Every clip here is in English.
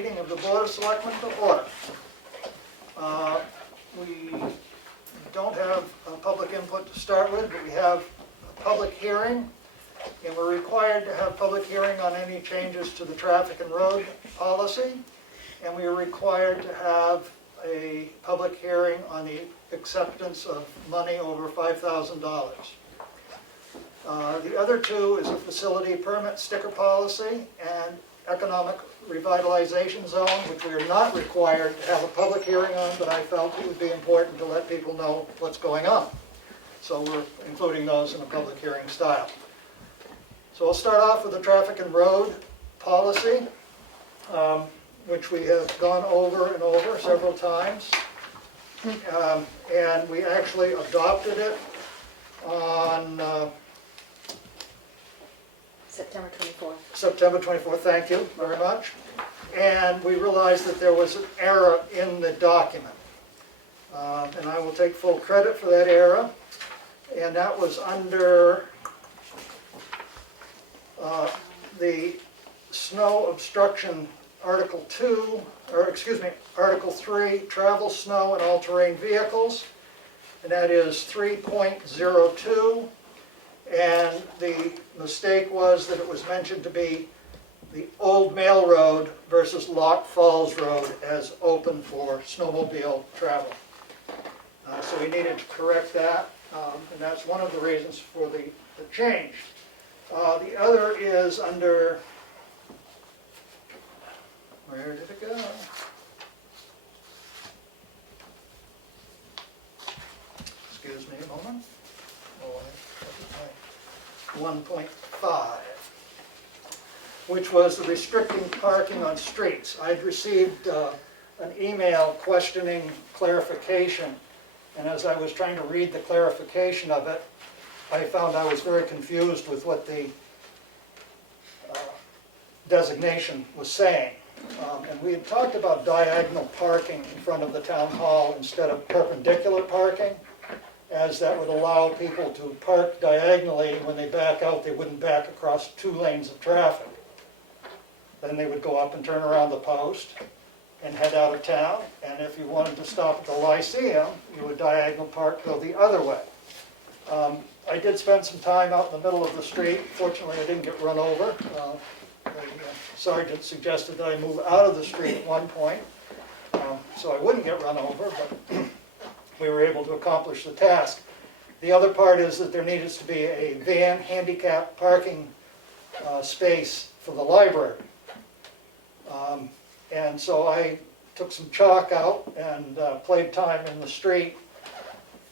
meeting of the Board of Selectmen to order. We don't have public input to start with, but we have a public hearing, and we're required to have public hearing on any changes to the traffic and road policy, and we are required to have a public hearing on the acceptance of money over $5,000. The other two is a facility permit sticker policy and economic revitalization zone, which we are not required to have a public hearing on, but I felt it would be important to let people know what's going on. So we're including those in a public hearing style. So I'll start off with the traffic and road policy, which we have gone over and over several times. And we actually adopted it on September 24th. September 24th, thank you very much. And we realized that there was an error in the document. And I will take full credit for that error. And that was under the snow obstruction Article 2, or excuse me, Article 3, travel, snow, and all-terrain vehicles. And that is 3.02. And the mistake was that it was mentioned to be the Old Mail Road versus Lock Falls Road as open for snowmobile travel. So we needed to correct that, and that's one of the reasons for the change. The other is under, where did it go? Excuse me a moment. Oh, 1.5, which was the restricting parking on streets. I'd received an email questioning clarification, and as I was trying to read the clarification of it, I found I was very confused with what the designation was saying. And we had talked about diagonal parking in front of the town hall instead of perpendicular parking, as that would allow people to park diagonally. When they back out, they wouldn't back across 2 lanes of traffic. Then they would go up and turn around the post and head out of town. And if you wanted to stop at the Lyceum, you would diagonal park, go the other way. I did spend some time out in the middle of the street. Fortunately, I didn't get run over. The sergeant suggested that I move out of the street at one point, so I wouldn't get run over, but we were able to accomplish the task. The other part is that there needs to be a van handicap parking space for the library. And so I took some chalk out and played time in the street,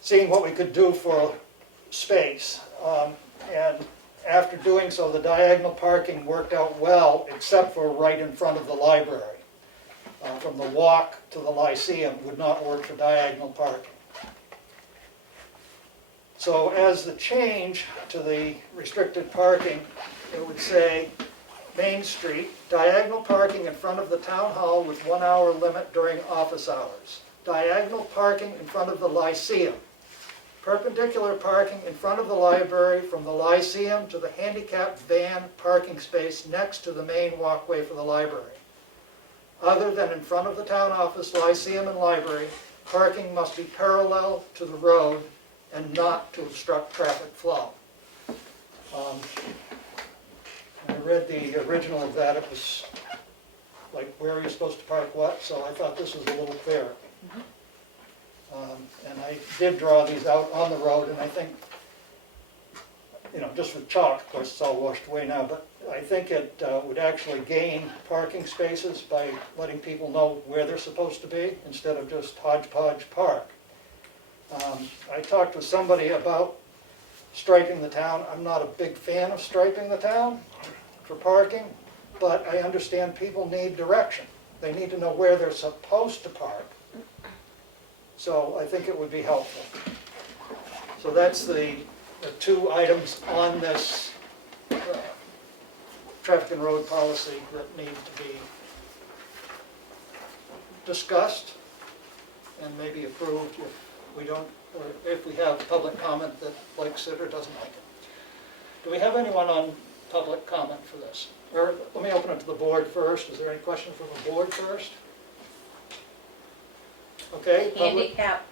seeing what we could do for space. And after doing so, the diagonal parking worked out well, except for right in front of the library. From the walk to the Lyceum would not work for diagonal parking. So as the change to the restricted parking, it would say Main Street, diagonal parking in front of the town hall with 1 hour limit during office hours. Diagonal parking in front of the Lyceum. Perpendicular parking in front of the library from the Lyceum to the handicapped van parking space next to the main walkway for the library. Other than in front of the town office, Lyceum, and library, parking must be parallel to the road and not to obstruct traffic flow. I read the original of that. It was like, where are you supposed to park what? So I thought this was a little clearer. And I did draw these out on the road, and I think, you know, just with chalk, of course it's all washed away now, but I think it would actually gain parking spaces by letting people know where they're supposed to be instead of just hodgepodge park. I talked with somebody about striping the town. I'm not a big fan of striping the town for parking, but I understand people need direction. They need to know where they're supposed to park. So I think it would be helpful. So that's the 2 items on this traffic and road policy that need to be discussed and maybe approved if we don't, or if we have public comment that likes it or doesn't like it. Do we have anyone on public comment for this? Or let me open it to the board first. Is there any question from the board first? Okay, public. Handicap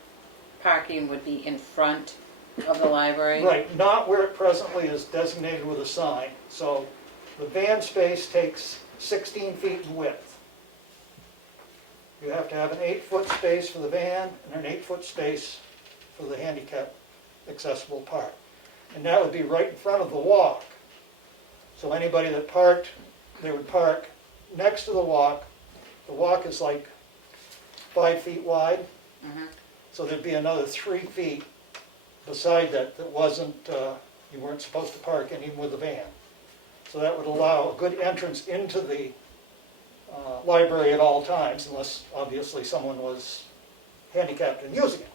parking would be in front of the library? Right, not where it presently is designated with a sign. So the van space takes 16 feet in width. You have to have an 8-foot space for the van and an 8-foot space for the handicap accessible part. And that would be right in front of the walk. So anybody that parked, they would park next to the walk. The walk is like 5 feet wide. Mhm. So there'd be another 3 feet beside that that wasn't, you weren't supposed to park in even with the van. So that would allow a good entrance into the library at all times, unless obviously someone was handicapped and using it.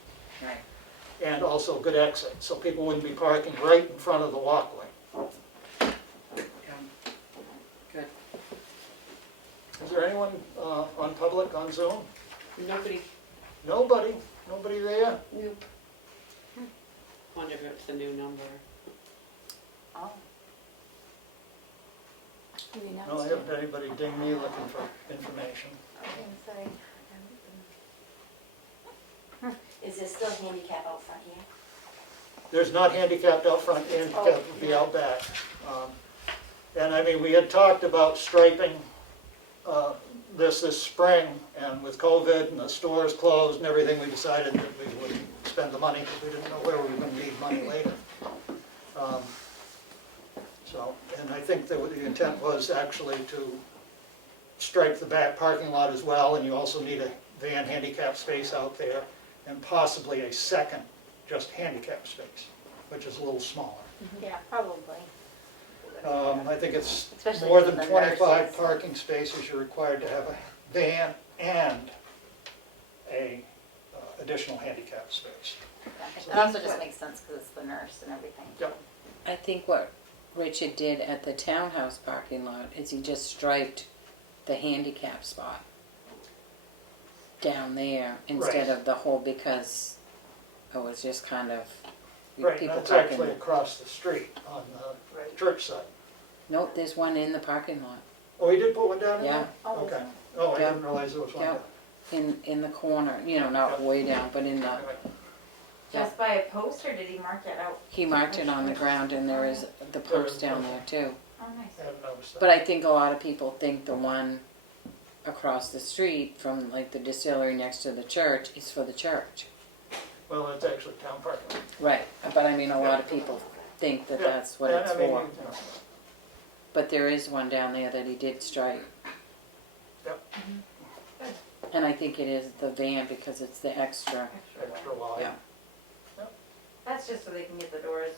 Right. And also a good exit, so people wouldn't be parking right in front of the walkway. Good. Is there anyone on public on Zoom? Nobody, Nobody there? nope. Wonder if it's a new number. Oh. You No, I announced haven't it. had anybody ding me looking for information. Okay, sorry. Is there still handicap out front here? There's not handicapped out front, handicapped would be out back. And I mean, we had talked about striping this spring, and with COVID and the stores closed and everything, we decided that we wouldn't spend the money because we didn't know where we were going to need money later. And I think that the intent was actually to stripe the back parking lot as well, and you also need a van handicap space out there, and possibly a second just handicap space, which is a little smaller. Yeah, probably. I think it's Especially more for than the 25 nurses. parking spaces, you're required to have a van and a additional handicap space. It also just makes sense because it's the nurse and everything. Yep. I think what Richard did at the townhouse parking lot is he just striped the handicap spot down there instead Right. of the whole, because it was just kind of Right, people that's parking. actually across the street on the church side. Nope, there's one in the parking lot, Oh, you did put one down in Yeah. there? Oh, Okay. Oh, I Yeah. didn't realize there was one Yeah. down. in the corner, not Yeah. way down, but in the, Anyway, Just by a post, or did he mark it out? he marked it on the ground, and there is the post down there too. Oh, nice. I haven't noticed that. But I think a lot of people think the one across the street from like the distillery next to the church is for the church. Well, it's actually town parking lot. Right, but I mean, a lot of people think that Yeah. that's what And it's I mean, for. you know, But there is one down there that he did strike. Yep. And I think it is the van because it's the extra. Extra wide. Yeah. That's just so they can get the doors,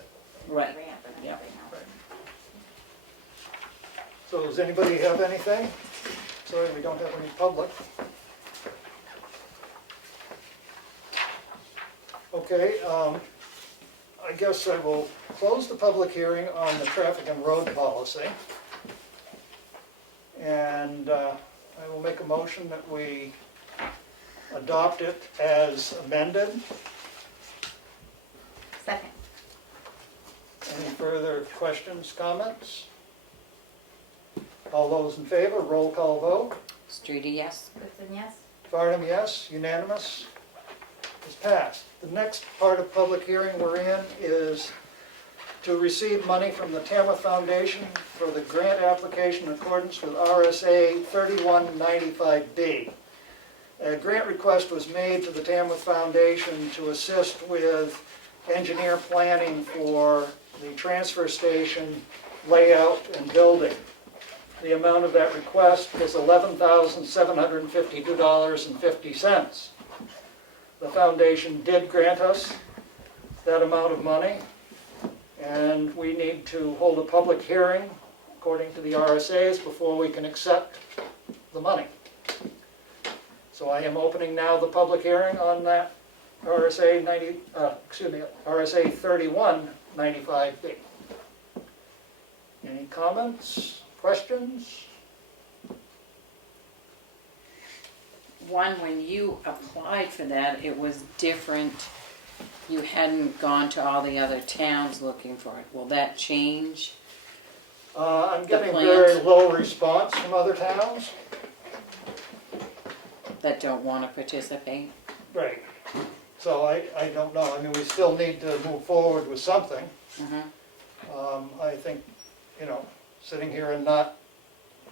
Right. ramp and Yeah. everything else. So does anybody have anything? Sorry, we don't have any public. Okay, I guess I will close the public hearing on the traffic and road policy. And I will make a motion that we adopt it as amended. Second. Any further questions, comments? All those in favor, roll call vote. Streety, yes? Goodson, yes? Farnham, yes, unanimous, is passed. The next part of public hearing we're in is to receive money from the Tamworth Foundation for the grant application in accordance with RSA 3195B. A grant request was made to the Tamworth Foundation to assist with engineer planning for the transfer station layout and building. The amount of that request was $11,752.50. The foundation did grant us that amount of money, and we need to hold a public hearing according to the RSAs before we can accept the money. So I am opening now the public hearing on that RSA 3195B. Any comments, questions? One, when you applied for that, it was different. You hadn't gone to all the other towns looking for it. Will that change I'm getting plans? very low response from other towns. That don't wanna participate? Right. So I don't know, I mean, we still need to move forward with something. Mm-hmm. I think, you know, sitting here and not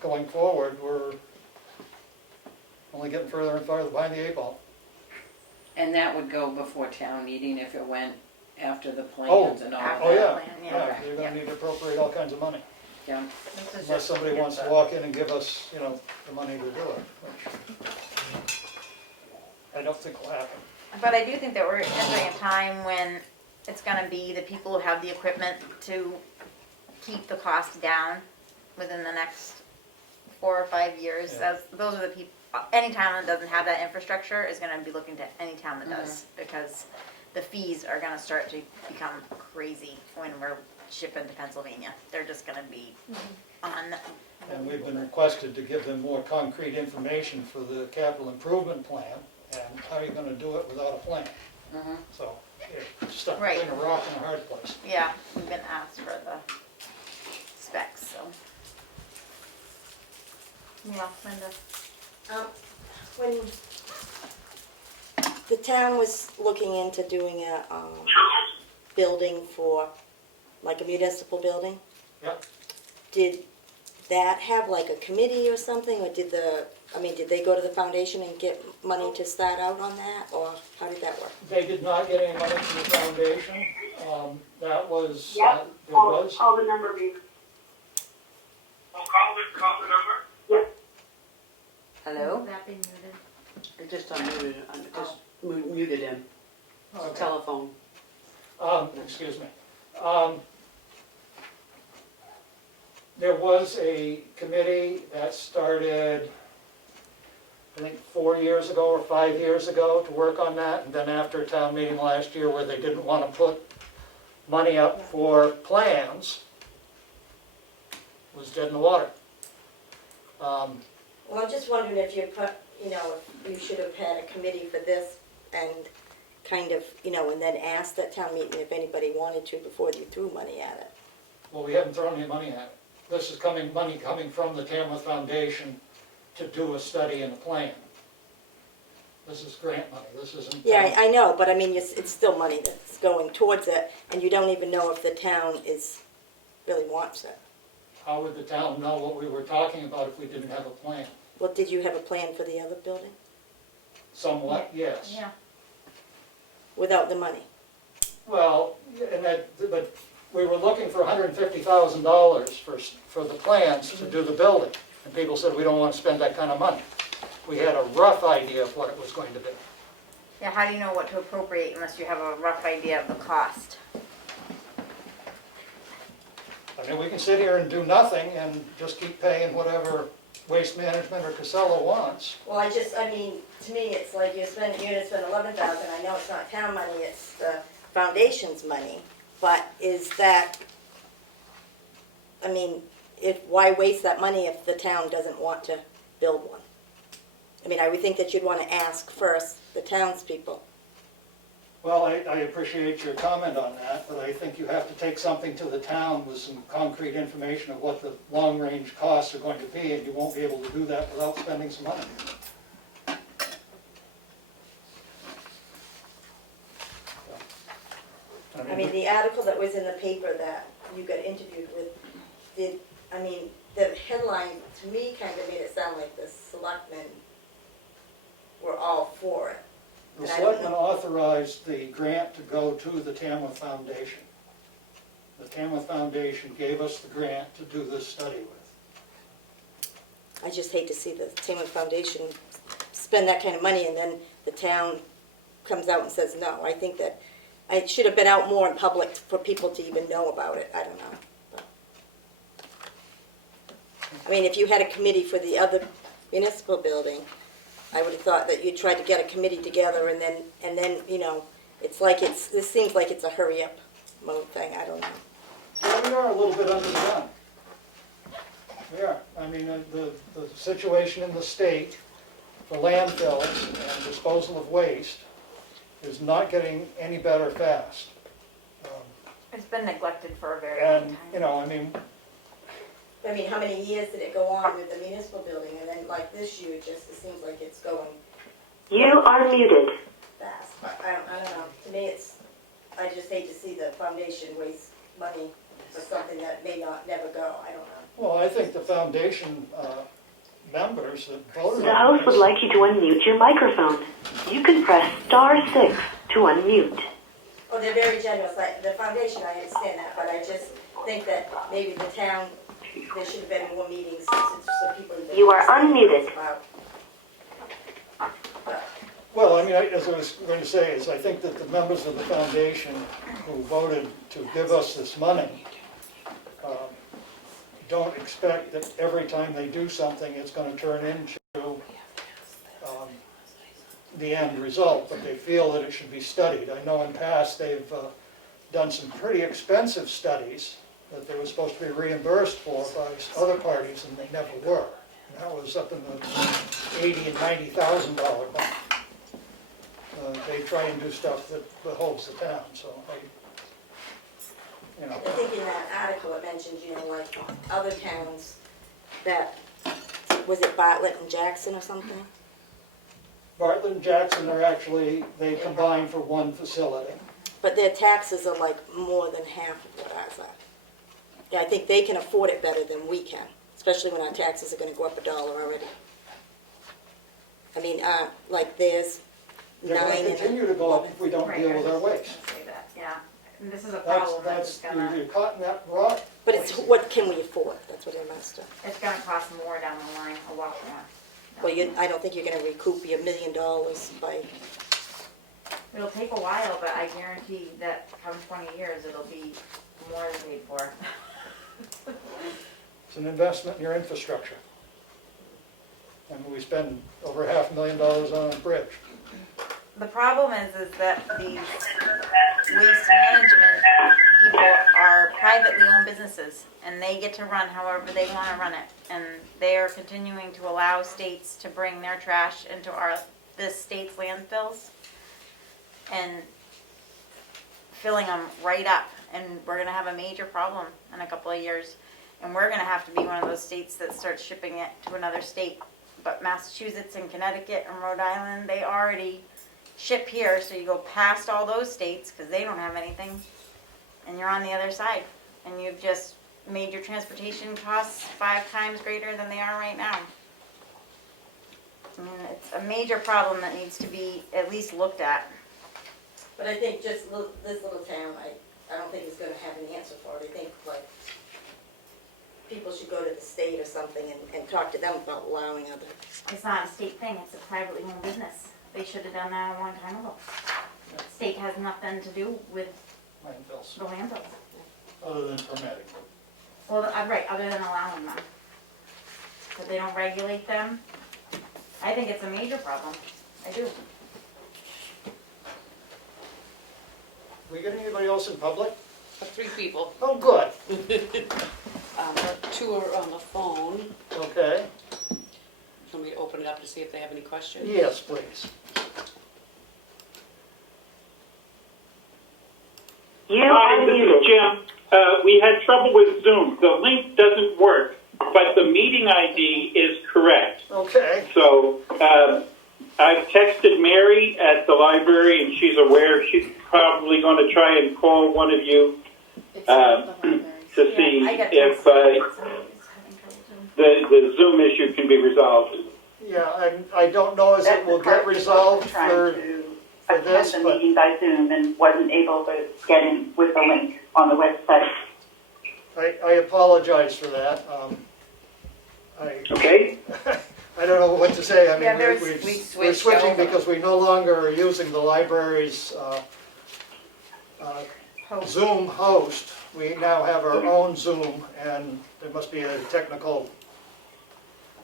going forward, we're only getting further and farther behind the eight ball. And that would go before town meeting if it went after the Oh, plans and all after of Oh, that? yeah, plan, yeah. yeah, you're gonna need to appropriate all kinds of money, Yeah, This is unless just somebody get wants to the- walk in and give us, you know, the money to do it, which I don't think will happen. But I do think that we're entering a time when it's gonna be the people who have the equipment to keep the cost down within the next 4 or 5 years. Yeah. Those are the people, any town that doesn't have that infrastructure is gonna be looking to any town that does. Because the fees are gonna start to become crazy when we're shipping to Pennsylvania. They're just gonna be on. And we've been requested to give them more concrete information for the capital improvement plan, and how are you gonna do it without a plan? mm-hmm. So, you're stuck Right. between a rock and a hard place. Yeah, we've been asked for the specs, so. Yeah, Linda. When the town was looking into doing a, building for, like a municipal building, Yep. did that have like a committee or something, or did they go to the foundation and get money to start out on that, or how did that work? They did not get any money from the foundation. That was, Yep. there was. Call the number, please. Oh, call the number? Hello? That being muted. I just unmuted, muted him. It's a telephone. Excuse me. There was a committee that started, I think, 4 years ago or 5 years ago to work on that. And then after a town meeting last year where they didn't want to put money up for plans, it was dead in the water. Well, I'm just wondering if you put, if you should have had a committee for this and kind of, and then asked at town meeting if anybody wanted to before you threw money at it. Well, we haven't thrown any money at it. This is money coming from the Tamworth Foundation to do a study and a plan. This is grant money, this isn't. Yeah, I know, but I mean, it's still money that's going towards it, and you don't even know if the town really wants it. How would the town know what we were talking about if we didn't have a plan? Well, did you have a plan for the other building Somewhat, yes. Yeah. without the money? Well, but we were looking for $150,000 for the plans to do the building. And people said, we don't want to spend that kind of money. We had a rough idea of what it was going to be. Yeah, how do you know what to appropriate unless you have a rough idea of the cost? I mean, we can sit here and do nothing and just keep paying whatever Waste Management or Casella wants. Well, to me, it's like you're gonna spend $11,000, I know it's not town money, it's the foundation's money, but is that, why waste that money if the town doesn't want to build one? I would think that you'd want to ask first the townspeople. Well, I appreciate your comment on that, but I think you have to take something to the town with some concrete information of what the long-range costs are going to be, and you won't be able to do that without spending some money. The article that was in the paper that you got interviewed with, the headline to me kind of made it sound like the selectmen were all for it. The And I don't selectmen know- authorized the grant to go to the Tamworth Foundation. The Tamworth Foundation gave us the grant to do this study with. I just hate to see the Tamworth Foundation spend that kind of money and then the town comes out and says no. I think that it should have been out more in public for people to even know about it. I don't know. But if you had a committee for the other municipal building, I would have thought that you tried to get a committee together and then this seems like it's a hurry up mode thing. I don't know. Well, we are a little bit under the gun. We are. The situation in the state for landfills and disposal of waste is not getting any better fast. It's been neglected for a very long And, time. I mean, how many years did it go on with the municipal building, and then like this year, it seems like it's going You are muted. fast. I don't know, to me, I just hate to see the foundation waste money for something that may not, never go, I don't know. Well, I think the foundation members that voted The on host would this, like you to unmute your microphone. You can press *6 to unmute. Oh, they're very generous, like, the foundation, I understand that, but I just think that maybe the town, there should have been more meetings so people. You are unmuted. well, I mean, as I was going to say, is I think that the members of the foundation who voted to give us this money don't expect that every time they do something, it's going to turn into the end result, but they feel that it should be studied. I know in past they've done some pretty expensive studies that they were supposed to be reimbursed for by other parties, and they never were. And that was up in the $80,000 and $90,000 mark. They try and do stuff that behoves the town, so I think in that article it mentioned, like other towns that, was it Bartlett and Jackson or something? Bartlett and Jackson are actually, they combine for one facility. But their taxes are like more than half of what ours are. Yeah, I think they can afford it better than we can, especially when our taxes are gonna go up $1 already. I mean, like there's They're 9 going to and continue to go up if we don't Right, deal I with was our just waste. gonna say that, yeah. And this is a That's, problem that's gonna, you're caught in that rut. but it's, what can we afford? That's what I'm asking. it's gonna cost more down the line, a lot more. Well, I don't think you're gonna recoup your $1 million by, It'll take a while, but I guarantee that come 20 years, it'll be more than paid for. It's an investment in your infrastructure. And we spend over $500,000 on a bridge. The problem is that these waste management people are privately owned businesses, and they get to run however they want to run it. And they are continuing to allow states to bring their trash into this state's landfills and filling them right up. And we're going to have a major problem in a couple of years. And we're going to have to be one of those states that starts shipping it to another state. But Massachusetts and Connecticut and Rhode Island, they already ship here, so you go past all those states because they don't have anything, and you're on the other side, and you've just made your transportation costs 5 times greater than they are right now. I mean, it's a major problem that needs to be at least looked at. but I think just this little town, I don't think it's gonna have an answer for it. I think like people should go to the state or something and talk to them about allowing other. It's not a state thing, it's a privately owned business. They should have done that a long time ago. State has nothing to do with Landfills, the landfills. other than permitting. Well, right, other than allowing them. But they don't regulate them. I think it's a major problem. I do. We get anybody else in public? 3 people. Oh, good. 2 are on the phone. Okay. Want me to open it up to see if they have any questions? Yes, please. You Hi, are this is muted. Jim. We had trouble with Zoom. The link doesn't work, but the meeting ID is correct. Okay. So I've texted Mary at the library, and she's aware. She's probably going to try and call one of you to see I got if the Zoom issue can be resolved. Yeah, I don't know as it will get resolved for this, attend the but meeting by Zoom and wasn't able to get in with the link on the website. I apologize for that. Okay? I don't know what to say. I mean, Yeah, we're we we're switched switching over. because we no longer are using the library's Zoom host. We now have our own Zoom, and there must be a technical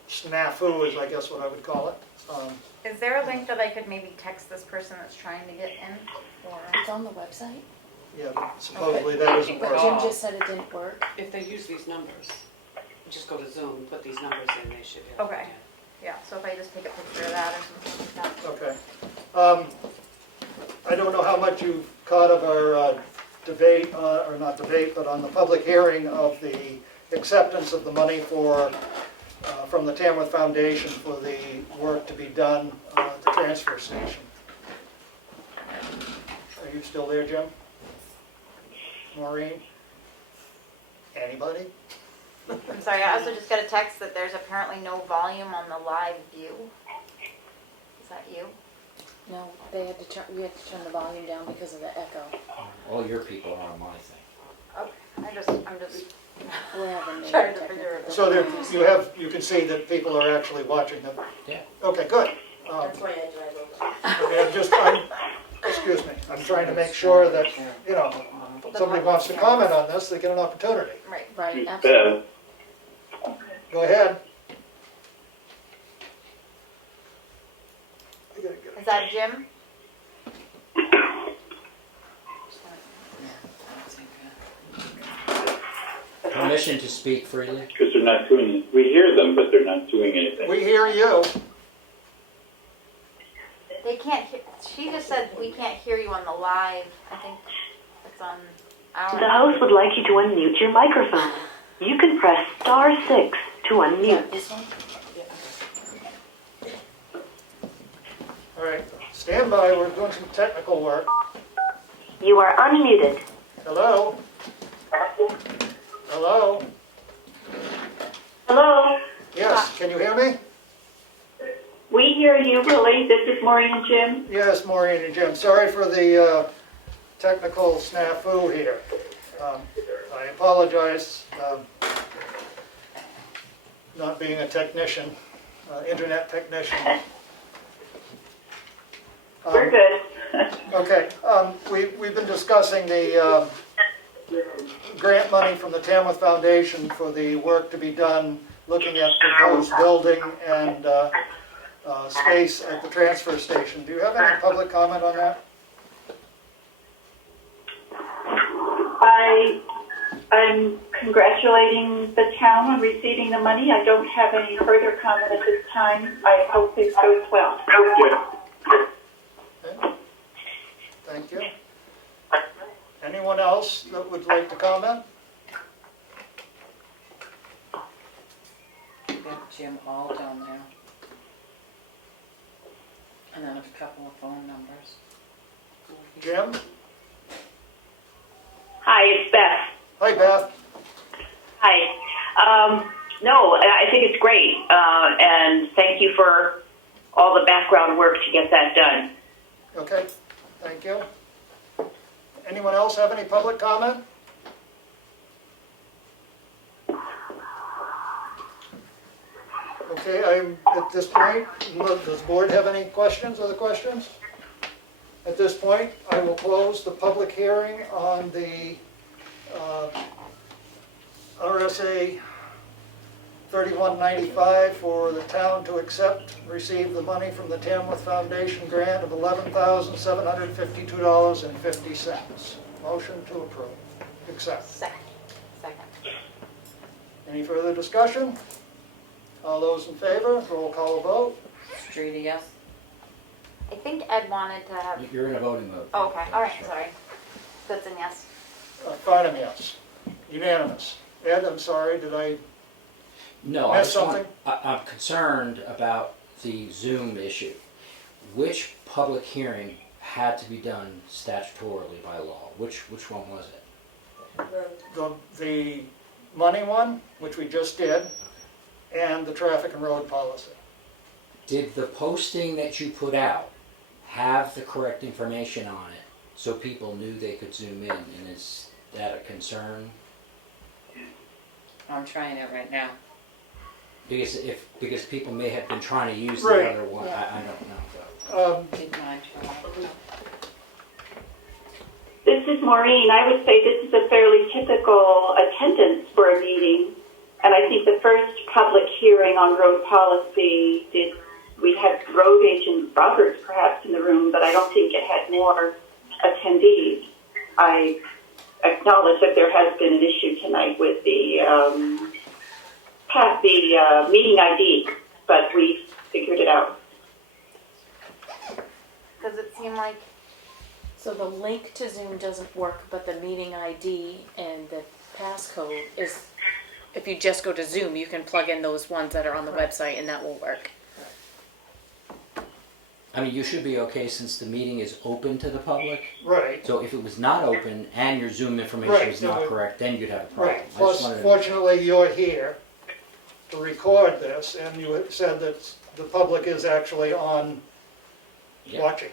snafu, is I guess what I would call it. Is there a link that I could maybe text this person that's trying to get in? Or It's on the website, Yeah, supposedly that isn't but working. Jim just said it didn't work. If they use these numbers, just go to Zoom, put these numbers in, they should be able to Okay. get. yeah, so if I just take a picture of that or something like that. Okay. I don't know how much you've caught of our debate, or not debate, but on the public hearing of the acceptance of the money for, from the Tamworth Foundation for the work to be done at the transfer station. Are you still there, Jim? Maureen? Anybody? I'm sorry, I also just got a text that there's apparently no volume on the live view. Is that you? No, we had to turn the volume down because of the echo. All your people are on my thing. Okay, I'm just We're having major trying to figure technical it out. So there, you can see that people are actually watching them? Yeah. Okay, good. That's why I drive over. I mean, excuse me, I'm trying to make sure that, you know, somebody wants to comment on this, they get an opportunity. Right. Right, absolutely. Go ahead. Is that Jim? Permission to speak freely? Because they're not doing it. We hear them, but they're not doing anything. We hear you. They can't hear, she just said we can't hear you on the live. I think it's on our. The host would like you to unmute your microphone. You can press *6 to unmute. This one? All right, stand by, we're doing some technical work. You are unmuted. Hello? Hello? Hello, Yes, can you hear me? we hear you, Willie. This is Maureen and Jim. Yes, Maureen and Jim, sorry for the technical snafu here. I apologize, not being a technician, internet technician. We're good. Okay, we've been discussing the grant money from the Tamworth Foundation for the work to be done, looking at proposed building and space at the transfer station. Do you have any public comment on that? I'm congratulating the town on receiving the money. I don't have any further comment at this time. I hope it goes well. Okay. Thank you. Anyone else that would like to comment? Get Jim Hall down there. And then a couple of phone numbers. Jim? Hi, it's Beth. Hi, Beth. Hi. No, I think it's great, and thank you for all the background work to get that done. Okay, thank you. Anyone else have any public comment? Okay, I'm at this point, does the board have any questions, other questions? At this point, I will close the public hearing on the RSA 3195 for the town to receive the money from the Tamworth Foundation grant of $11,752.50. Motion to approve. Accept. Second. Any further discussion? All those in favor, roll call vote. Streety, yes? I think Ed wanted to have. You're in a voting mode. Oh, okay, all right, sorry. Goodson, yes. Farnham, yes. Unanimous. Ed, I'm sorry, did I No, I miss just want, something? I'm concerned about the Zoom issue. Which public hearing had to be done statutorily by law? Which one was it? The money one, which we just did, and the traffic and road policy. Did the posting that you put out have the correct information on it so people knew they could zoom in? And is that a concern? I'm trying it right now. Because people may have been trying to use the Right. other one. Yeah. I don't know. Did mine try? This is Maureen. I would say this is a fairly typical attendance for a meeting. And I think the first public hearing on road policy we had road agent Roberts perhaps in the room, but I don't think it had more attendees. I acknowledge that there has been an issue tonight with the meeting ID, but we figured it out. Does it seem like, So the link to Zoom doesn't work, but the meeting ID and the passcode is if you just go to Zoom, you can plug in those ones that are on the Right. website and that will work. I mean, you should be okay since the meeting is open to the public. Right, So if it was not open and your Zoom information Right, was then not we- correct, then you'd have a problem. right. I just Plus, wanted to- fortunately, you're here to record this, and you had said that the public is actually on Yeah. watching,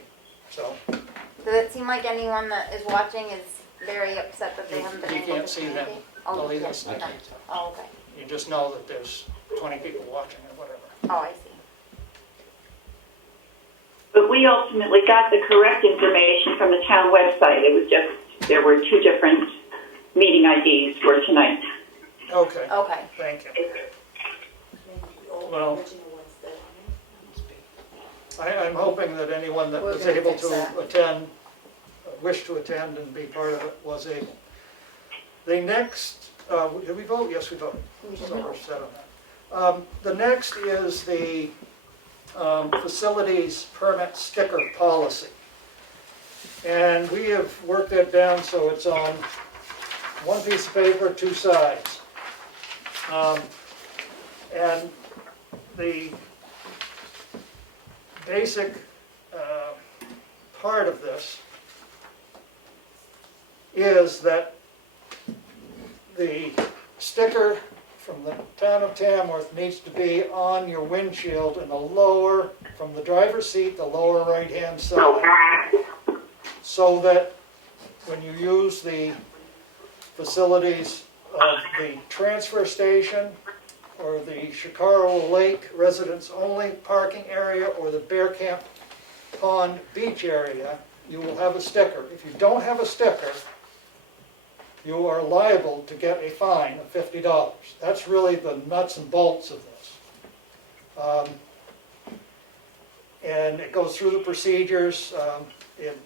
so Does it seem like anyone that is watching is very upset that they haven't been you able to can't see them. communicate? Oh, They'll you either can't. see I No. can't tell. Oh, okay. you just know that there's 20 people watching or whatever. Oh, I see. But we ultimately got the correct information from the town website. It was just, there were two different meeting IDs for tonight. Okay, Okay. thank you. Maybe the old Well- original ones that. I'm hoping that anyone that We're was gonna able fix to that. attend, wished to attend and be part of it, was able. The next, did we vote? Yes, we voted. So we're set on that. The next is the facilities permit sticker policy. And we have worked that down so it's on one piece of paper, two sides. And the basic part of this is that the sticker from the town of Tamworth needs to be on your windshield in the lower, from the driver's seat, the lower right-hand side, so that when you use the facilities of the transfer station or the Shikaro Lake residents-only parking area or the Bear Camp Pond beach area, you will have a sticker. If you don't have a sticker, you are liable to get a fine of $50. That's really the nuts and bolts of this. And it goes through the procedures. It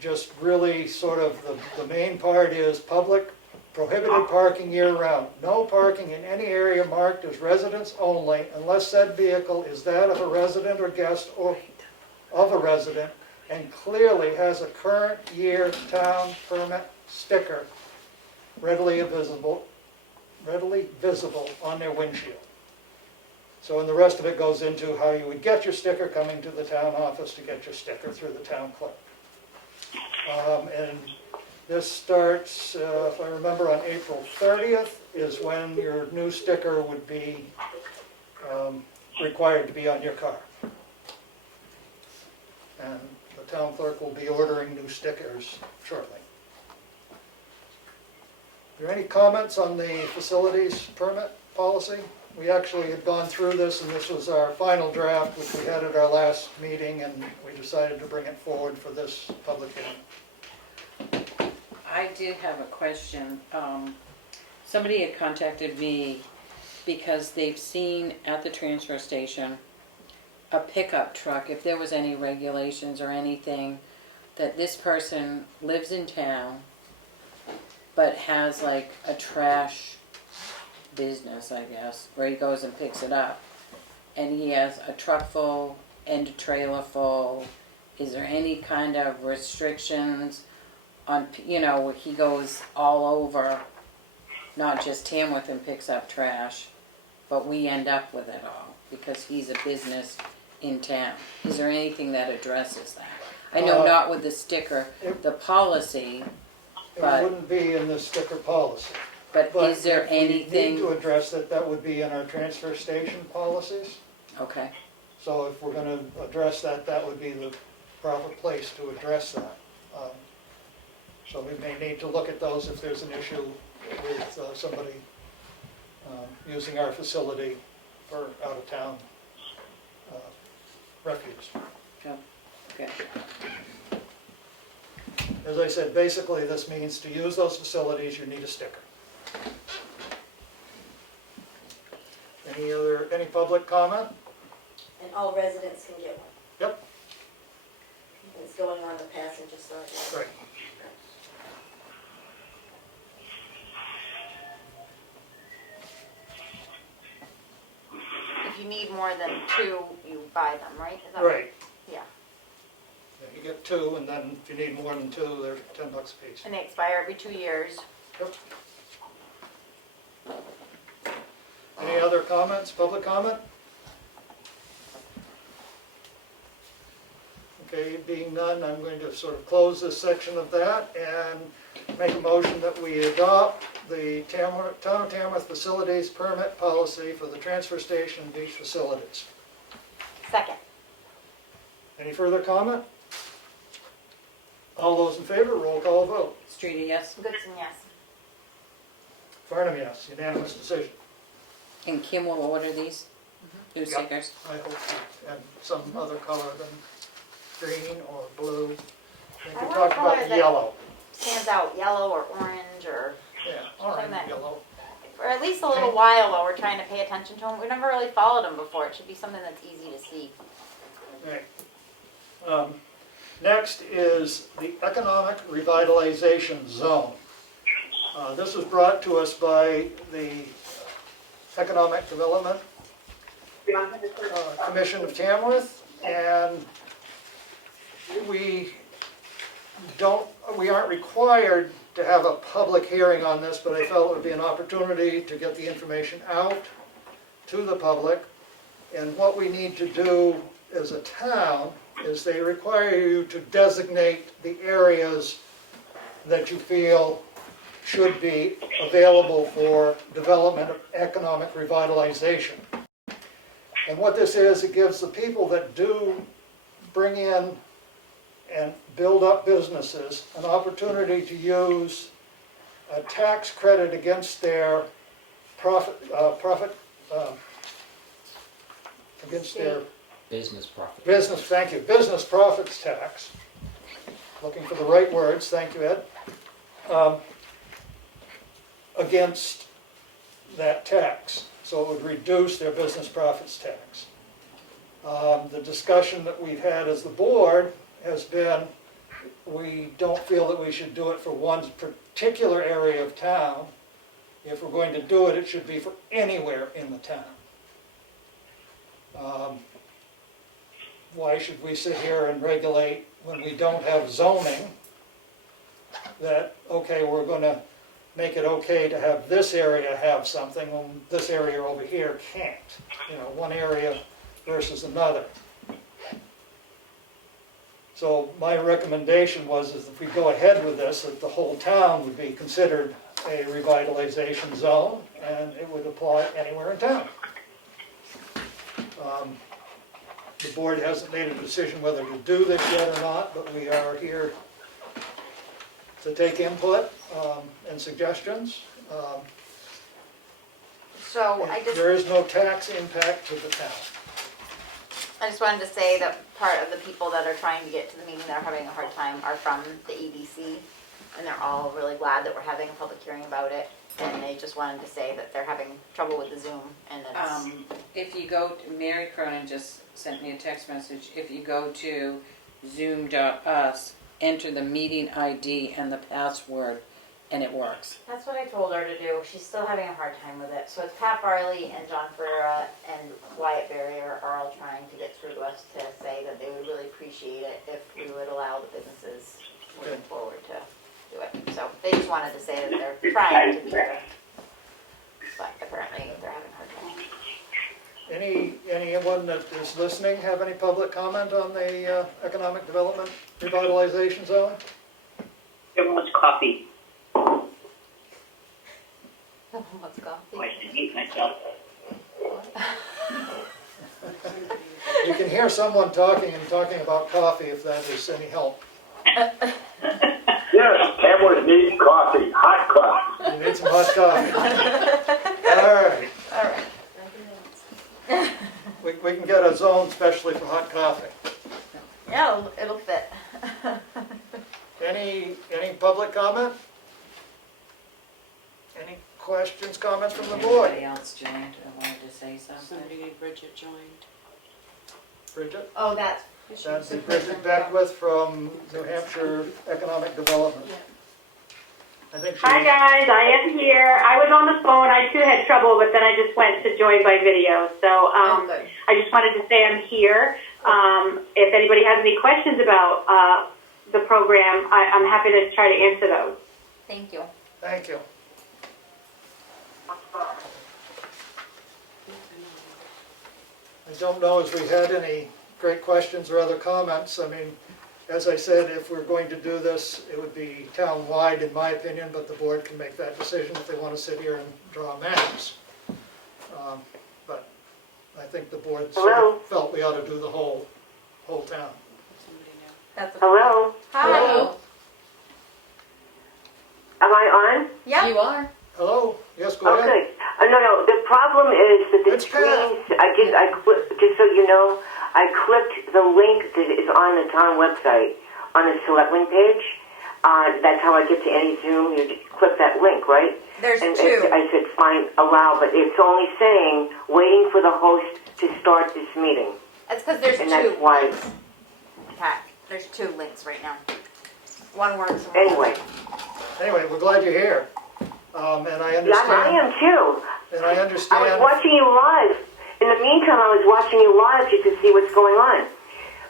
just really sort of, the main part is public prohibited parking year-round. No parking in any area marked as residents only unless said vehicle is that of a resident or guest or of a resident and clearly has a current year town permit sticker readily visible on their windshield. So, and the rest of it goes into how you would get your sticker, coming to the town office to get your sticker through the town clerk. And this starts, if I remember, on April 30th is when your new sticker would be required to be on your car. And the town clerk will be ordering new stickers shortly. Are there any comments on the facilities permit policy? We actually had gone through this, and this was our final draft, which we had at our last meeting, and we decided to bring it forward for this public hearing. I did have a question. Somebody had contacted me because they've seen at the transfer station a pickup truck, if there was any regulations or anything, that this person lives in town but has like a trash business, I guess, where he goes and picks it up. And he has a truck full and a trailer full. Is there any kind of restrictions on, you know, where he goes all over, not just Tamworth and picks up trash, but we end up with it all because he's a business in town? Is there anything that addresses that? I know not with the sticker, the policy, It but, wouldn't be in the sticker policy. but But is there if we anything? need to address it, that would be in our transfer station policies. Okay, So if we're going to address that, that would be the proper place to address that. So we may need to look at those if there's an issue with somebody using our facility for out-of-town refuse. okay. As I said, basically this means to use those facilities, you need a sticker. Any public comment? And all residents can get one. Yep. It's going on the passenger side. Right. If you need more than two, you buy them, right? Is that Right. Yeah. Yeah, you get two, and then if you need more than two, they're $10 a piece. And they expire every 2 years. Yep. Any other comments, public comment? Okay, being none, I'm going to sort of close this section of that and make a motion that we adopt the Town of Tamworth Facilities Permit Policy for the transfer station and beach facilities. Second. Any further comment? All those in favor, roll call vote. Streeter, yes? Goodson, yes. Farnham, yes, unanimous decision. And Kim will order these new Yep. stickers. I hope so. And some other color than green or blue. I think I we want talked a color about that- yellow. Stands out, yellow or orange or, Yeah, orange, that- yellow. or at least a little while we're trying to pay attention to them. We've never really followed them before. It should be something that's easy to see. Right. Next is the Economic Revitalization Zone. This was brought to us by the Economic Development Commission of Tamworth, and we aren't required to have a public hearing on this, but I felt it would be an opportunity to get the information out to the public. And what we need to do as a town is they require you to designate the areas that you feel should be available for development of economic revitalization. And what this is, it gives the people that do bring in and build up businesses an opportunity to use a tax credit against their against their Business profit. business profits tax. Looking for the right words, thank you, Ed. Against that tax, so it would reduce their business profits tax. The discussion that we've had as the board has been, we don't feel that we should do it for one particular area of town. If we're going to do it, it should be for anywhere in the town. Why should we sit here and regulate when we don't have zoning that, okay, we're going to make it okay to have this area have something when this area over here can't? You know, one area versus another. So my recommendation was is if we go ahead with this, that the whole town would be considered a revitalization zone and it would apply anywhere in town. The board hasn't made a decision whether to do this yet or not, but we are here to take input and suggestions. So There is no tax impact to the town. I just wanted to say that part of the people that are trying to get to the meeting that are having a hard time are from the EDC, and they're all really glad that we're having a public hearing about it. And they just wanted to say that they're having trouble with the Zoom, and it's... If you go to, Mary Cronin just sent me a text message, if you go to zoom.us, enter the meeting ID and the password, and it works. That's what I told her to do. She's still having a hard time with it. So it's Pat Farley and John Ferreira and Wyatt Barrier are all trying to get through to us to say that they would really appreciate it if we would allow the businesses moving forward to do it. So they just wanted to say that they're trying to be there. But apparently they're having a hard time. Anyone that is listening have any public comment on the Economic Development Revitalization Zone? Everyone wants coffee. Let's go. I should eat myself. You can hear someone talking and talking about coffee if that is any help. Yes, Tamworth needs coffee, hot coffee. You need some hot coffee. All right. All right. We can get a zone specially for hot coffee. Yeah, it'll fit. Any public comment? Any questions, comments from the board? Anybody else joined or wanted to say something? Somebody, Bridget joined. Bridget? Oh, that's... That's Bridget Beckwith from New Hampshire Economic Development. I think she Hi was- guys, I am here. I was on the phone. I too had trouble, but then I just went to join by video. So good. I just wanted to say I'm here. If anybody has any questions about the program, I'm happy to try to answer those. Thank you. Thank you. don't know if we had any great questions or other comments. I mean, as I said, if we're going to do this, it would be town-wide in my opinion, but the board can make that decision if they want to sit here and draw maps. But I think the board sort of felt we ought to do the whole town. That's Hello? Hi. Am I on? Yeah. You are. Hello? Yes, go ahead. Okay. No. The problem is that the It's Pat. screens, just so you know, I clicked the link that is on the town website on the Selectmen page. That's how I get to any Zoom. You just click that link, right? There's And two. I said, fine, allow, but it's only saying, waiting for the host to start this meeting. That's because there's And two. that's why, links, Pat, there's two links right now. One works. and one anyway. Anyway, we're glad you're here. And I Yeah, understand. I am too. And I I was understand. watching you live. In the meantime, I was watching you live just to see what's going on.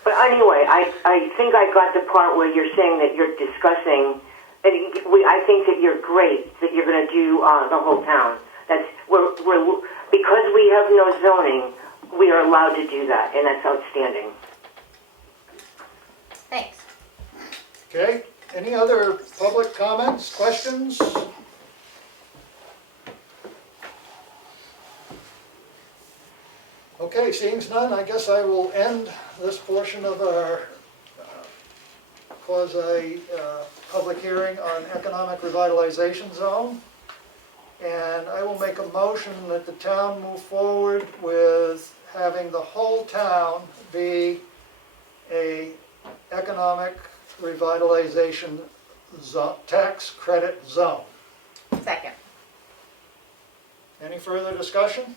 But anyway, I think I got the part where you're saying that you're discussing, and I think that you're great, that you're going to do the whole town. We're because we have no zoning, we are allowed to do that, and that's outstanding. Thanks. Okay, any other public comments, questions? Okay, seeing none, I guess I will end this portion of our quasi-public hearing on economic revitalization zone. And I will make a motion that the town move forward with having the whole town be a economic revitalization zone, tax credit zone. Second. Any further discussion?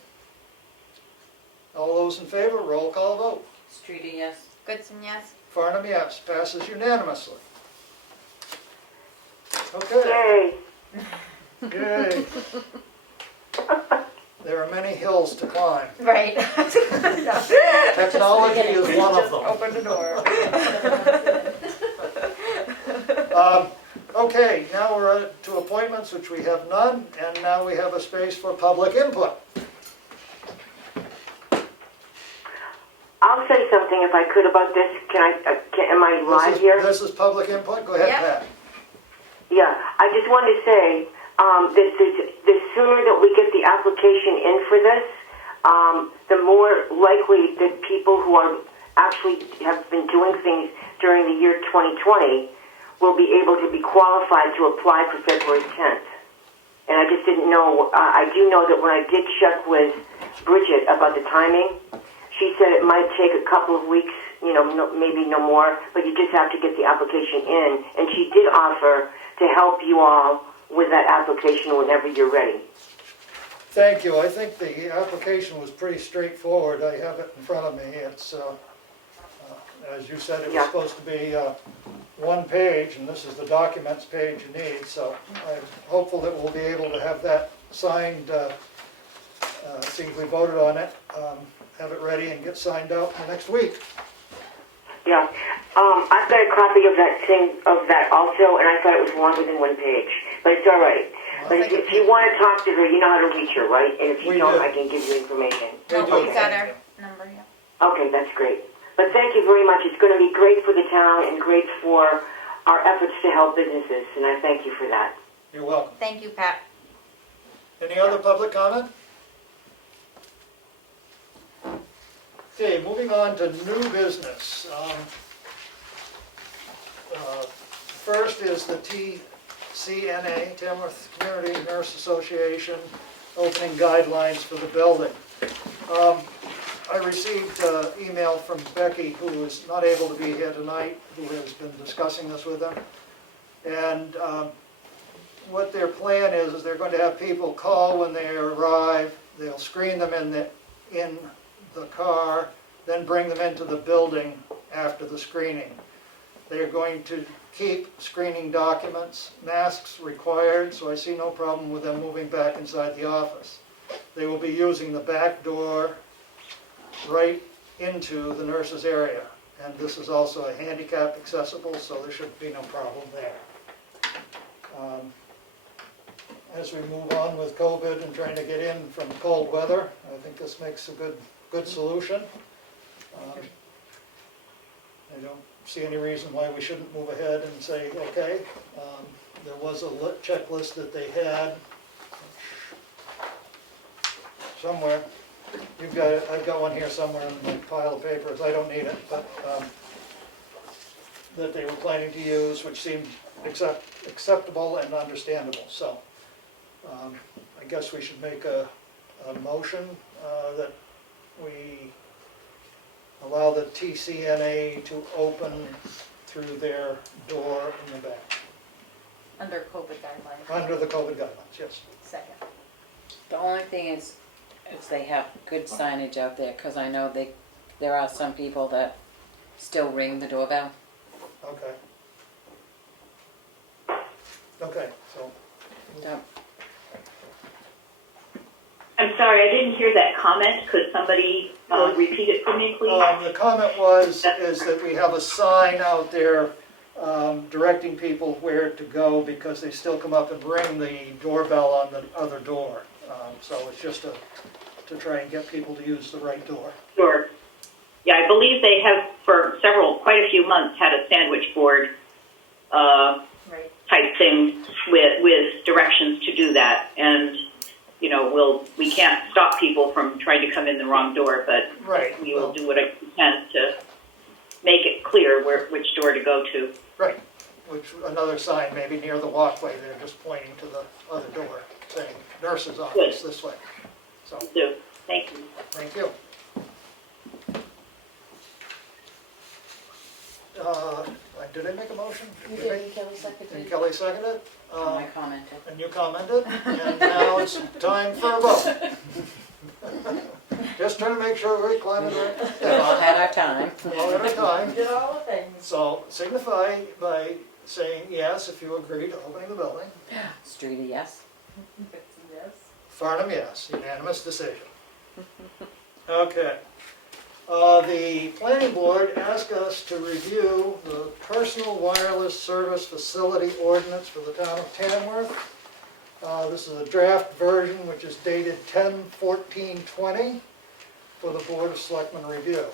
All those in favor, roll call vote. Streety, yes. Goodson, yes. Farnham, yes. Passes unanimously. Okay. Yay! Yay. There are many hills to climb. Right. Technology is one of them. Open the door. Okay, now we're to appointments, which we have none, and now we have a space for public input. I'll say something if I could about this. Am I live here? This is public input. Go ahead, Yep. Pat. Yeah, I just wanted to say that the sooner that we get the application in for this, the more likely that people who are actually have been doing things during the year 2020 will be able to be qualified to apply for February 10th. And I just didn't know. I do know that when I did check with Bridget about the timing, she said it might take a couple of weeks, maybe no more, but you just have to get the application in. And she did offer to help you all with that application whenever you're ready. Thank you. I think the application was pretty straightforward. I have it in front of me. It's, as you said, it was Yeah. supposed to be one page, and this is the documents page you need. So I'm hopeful that we'll be able to have that signed, see if we voted on it, have it ready and get signed out in the next week. Yeah. I've got a copy of that also, and I thought it was longer than one page. But it's all right. But if you want to talk to her, you know how to reach her, right? And if you We don't, do. I can give you information. We do. We've got our number, yeah. Okay, that's great. But thank you very much. It's going to be great for the town and great for our efforts to help businesses, and I thank you for that. You're welcome. Thank you, Pat. Any other public comment? Okay, moving on to new business. First is the TCNA, Tamworth Community Nurse Association, opening guidelines for the building. I received an email from Becky, who is not able to be here tonight, who has been discussing this with them. And what their plan is they're going to have people call when they arrive. They'll screen them in the car, then bring them into the building after the screening. They're going to keep screening documents, masks required, so I see no problem with them moving back inside the office. They will be using the back door right into the nurses' area, and this is also a handicap accessible, so there should be no problem there. As we move on with COVID and trying to get in from cold weather, I think this makes a good good solution. I don't see any reason why we shouldn't move ahead and say, okay. There was a checklist that they had somewhere. You've got it, I've got one here somewhere in my pile of papers, I don't need it, but, that they were planning to use, which seemed acceptable and understandable, so. I guess we should make a motion, that we allow the TCNA to open through their door in the back, Under COVID guidelines. under the COVID guidelines, yes. Second. The only thing is they have good signage out there, because I know there are some people that still ring the doorbell. Okay. Okay, so, Don't- I'm sorry, I didn't hear that comment. Could somebody repeat it for me, please? the comment is that we have a sign out there directing people where to go because they still come up and ring the doorbell on the other door. So it's just to try and get people to use the right door. Sure. Yeah, I believe they have for quite a few months had a sandwich board type thing with directions to do that. And, you know, we can't stop people from trying to come in the wrong door, but Right. we will do what I can to make it clear which door to go to. Right, which another sign maybe near the walkway, they're just pointing to the other door, saying nurse's office this way. So, So, thank you. thank you. Did I make a motion? You Did did, we make- and Kelly seconded. And Kelly seconded? I commented. And you commented, and now it's time for a vote. Just trying to make sure we're climbing the right We've all step. had our time. All at a time. Did all the things. So signify by saying yes if you agree to opening the building. Streety, yes. Yes. Farnham, yes. Unanimous decision. Okay. The planning board asked us to review the personal wireless service facility ordinance for the town of Tamworth. This is a draft version which is dated 10/14/20 for the Board of Selectmen review.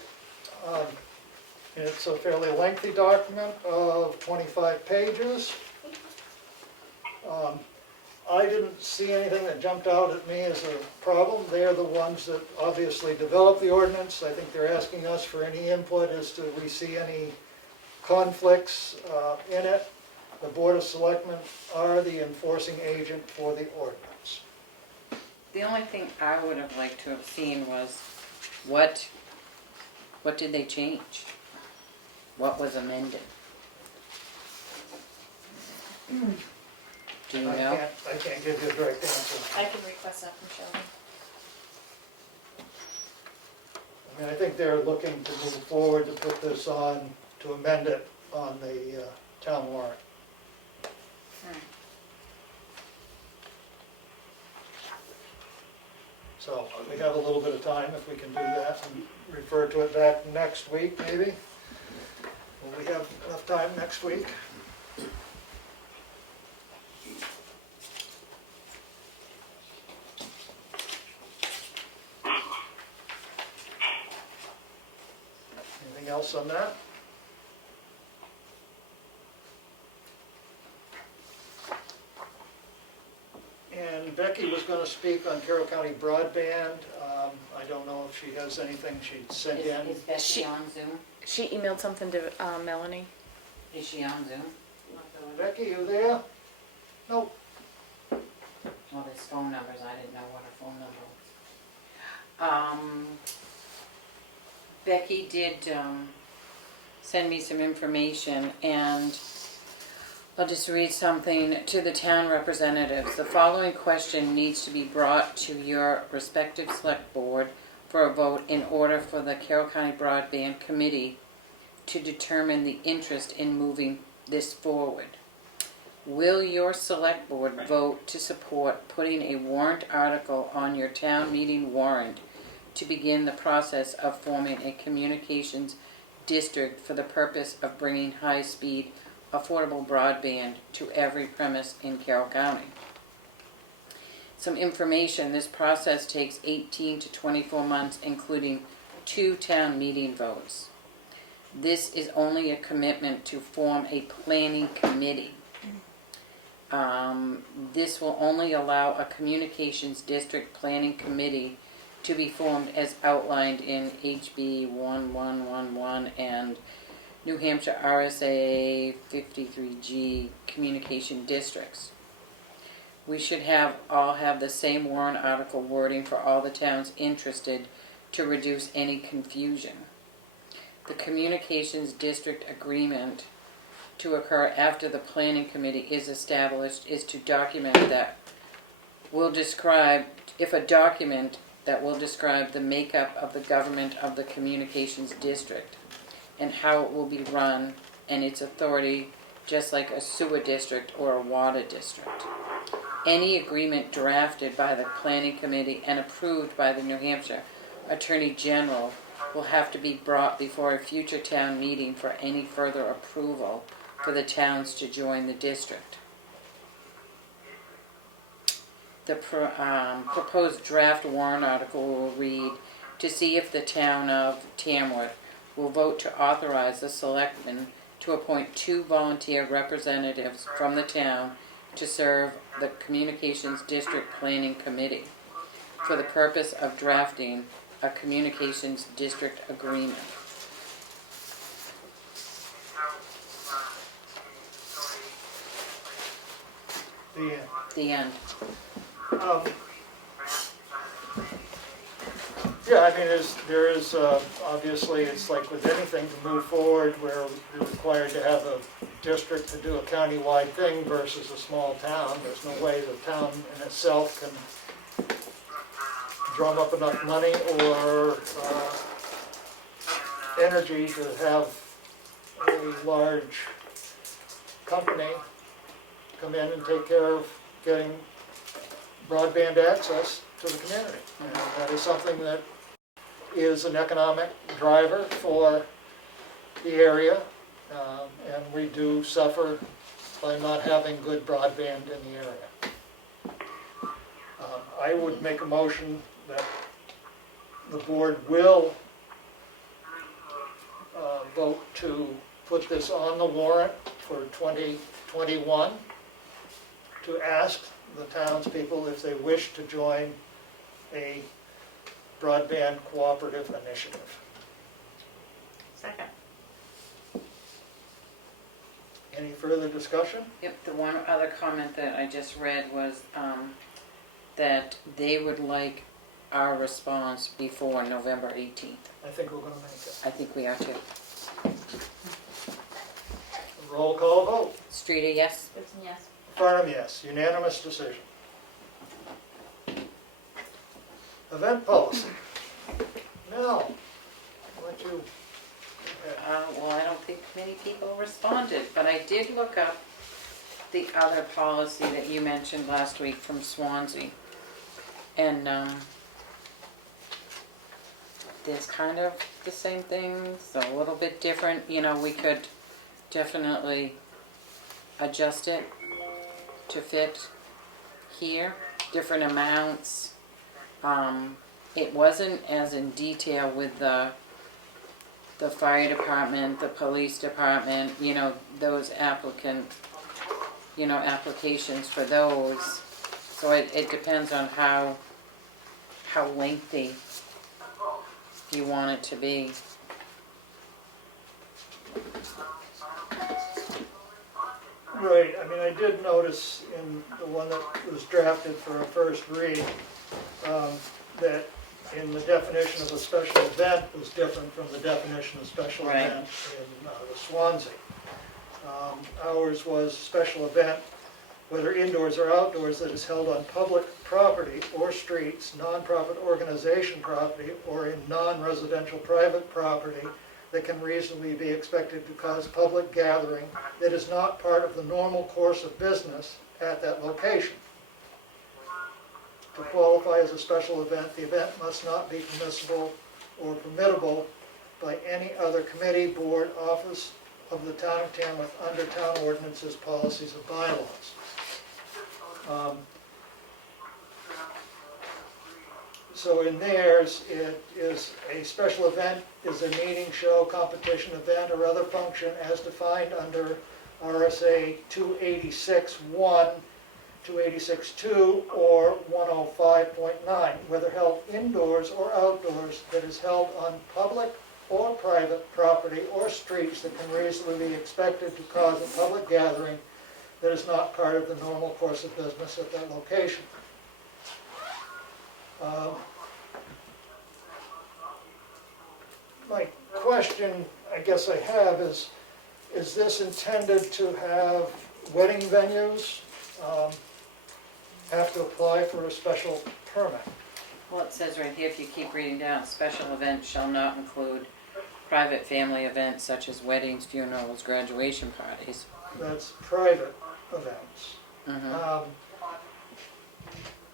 It's a fairly lengthy document of 25 pages. I didn't see anything that jumped out at me as a problem. They're the ones that obviously developed the ordinance. I think they're asking us for any input as to we see any conflicts in it. The Board of Selectmen are the enforcing agent for the ordinance. The only thing I would have liked to have seen was what did they change? What was amended? Do you know? I can't give you a direct answer. I can request that from Shelley. I mean, I think they're looking to move forward to put this on, to amend it on the town warrant. So we have a little bit of time if we can do that and refer to it back next week, maybe. Will we have enough time next week? Anything else on that? And Becky was going to speak on Carroll County broadband. I don't know if she has anything she'd sent in. Is Becky on Zoom? She emailed something to Melanie. Is she on Zoom? Becky, you there? Nope. Well, there's phone numbers. I didn't know what her phone number was. Becky did send me some information, and I'll just read something to the town representatives. The following question needs to be brought to your respective select board for a vote in order for the Carroll County Broadband Committee to determine the interest in moving this forward. Will your select board vote to support putting a warrant article on your town meeting warrant to begin the process of forming a communications district for the purpose of bringing high-speed, affordable broadband to every premise in Carroll County? Some information: this process takes 18 to 24 months, including 2 town meeting votes. This is only a commitment to form a planning committee. This will only allow a communications district planning committee to be formed as outlined in HB 1111 and New Hampshire RSA 53G communication districts. We should all have the same warrant article wording for all the towns interested to reduce any confusion. The communications district agreement to occur after the planning committee is established is to document that will describe, if a document that will describe the makeup of the government of the communications district and how it will be run and its authority, just like a sewer district or a water district. Any agreement drafted by the planning committee and approved by the New Hampshire Attorney General will have to be brought before a future town meeting for any further approval for the towns to join the district. The proposed draft warrant article will read, to see if the town of Tamworth will vote to authorize the Selectmen to appoint 2 volunteer representatives from the town to serve the Communications District Planning Committee for the purpose of drafting a Communications District Agreement. The end. Yeah, I mean, there is obviously, it's like with anything to move forward where you're required to have a district to do a county-wide thing versus a small town. There's no way the town in itself can drum up enough money or energy to have a large company come in and take care of getting broadband access to the community. And that is something that is an economic driver for the area, and we do suffer by not having good broadband in the area. I would make a motion that the board will vote to put this on the warrant for 2021 to ask the townspeople if they wish to join a broadband cooperative initiative. Second. Any further discussion? Yep, the one other comment that I just read was that they would like our response before November 18th. I think we're going to make it. I think we are too. Roll call vote. Streeter, yes? Gibson, yes. Farnham, yes. Unanimous decision. Event policy. Mel, why don't you? Well, I don't think many people responded, but I did look up the other policy that you mentioned last week from Swansea. And there's kind of the same things, a little bit different. You know, we could definitely adjust it to fit here, different amounts. It wasn't as in detail with the fire department, the police department, you know, those applications for those. So it depends on how lengthy you want it to be. Right, I mean, I did notice in the one that was drafted for a first read, that in the definition of a special event was different from the definition of special Right. event in the Swansea. Ours was special event, whether indoors or outdoors, that is held on public property or streets, non-profit organization property, or in non-residential private property that can reasonably be expected to cause public gathering that is not part of the normal course of business at that location. To qualify as a special event, the event must not be permissible or permittable by any other committee, board, office of the town of Tamworth under town ordinances, policies, or bylaws. So in theirs, it is a special event, is a meeting, show, competition, event, or other function as defined under RSA 286(1), 286(2), or 105.9, whether held indoors or outdoors, that is held on public or private property or streets that can reasonably be expected to cause a public gathering that is not part of the normal course of business at that location. My question, I guess I have, is this intended to have wedding venues have to apply for a special permit? Well, it says right here, if you keep reading down, special events shall not include private family events such as weddings, funerals, graduation parties. That's private events. Mhm.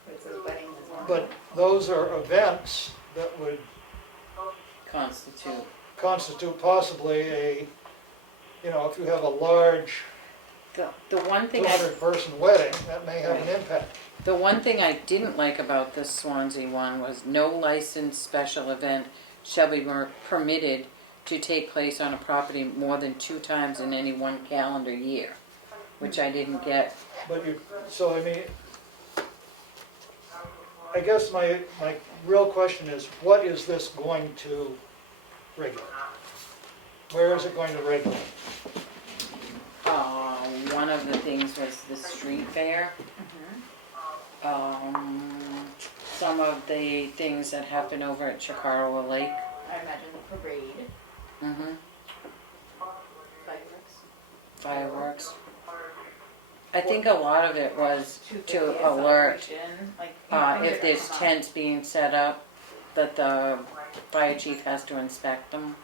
It says weddings as well. But those are events that would Constitute. possibly a, if you have a large The one thing 200-person wedding, that may have an impact. The one thing I didn't like about this Swansea one was no licensed special event shall be permitted to take place on a property more than 2 times in any one calendar year, which I didn't get. But I guess my real question is, what is this going to regulate? Where is it going to regulate? One of the things was the street fair. Some of the things that happen over at Chicarawa Lake. I imagine the parade. Mm-hmm. Fireworks. Fireworks. I think a lot of it was to alert if there's tents being set up, that the fire chief has to inspect them.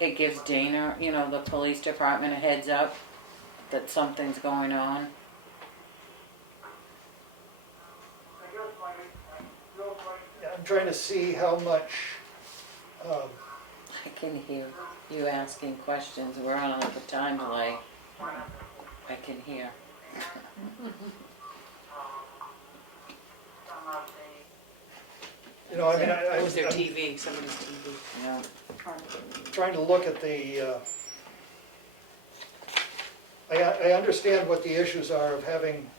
It gives Dana, the police department, a heads up that something's going on. I'm trying to see how much, I can hear you asking questions. We're on like a time delay. I can hear. I It was their TV, somebody's TV. Yeah. trying to look at the, I understand what the issues are of having,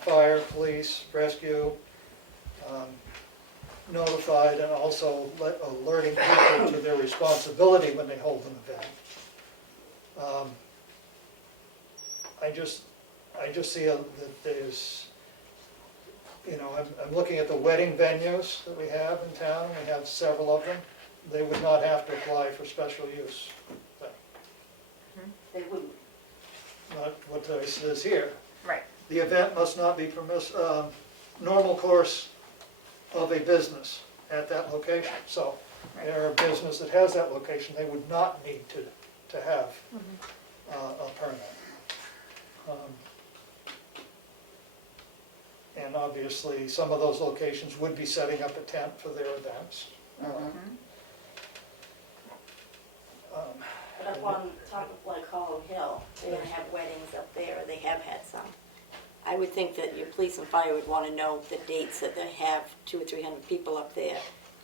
fire, police, rescue, notified, and also alerting people to their responsibility when they hold an event. I just see that there's, I'm looking at the wedding venues that we have in town. We have several of them. They would not have to apply for special use. They wouldn't. Not what it says here. Right. The event must not be normal course of a business at that location. So they're a business that has that location, they would not need to have a permit. And obviously, some of those locations would be setting up a tent for their events. But up on top of like Hollow Hill, they're gonna have weddings up there, they have had some. I would think that your police and fire would wanna know the dates that they have 200 or 300 people up there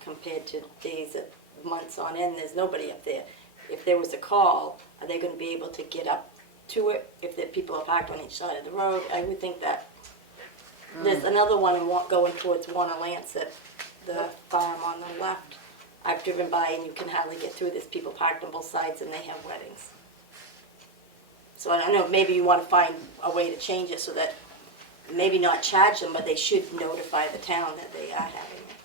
compared to days that months on end, there's nobody up there. If there was a call, are they gonna be able to get up to it if the people are parked on each side of the road? I would think that. There's another one going towards Warner Lance at the farm on the left. I've driven by and you can hardly get through. There's people parked on both sides and they have weddings. So I don't know, maybe you want to find a way to change it so that maybe not charge them, but they should notify the town that they are having it.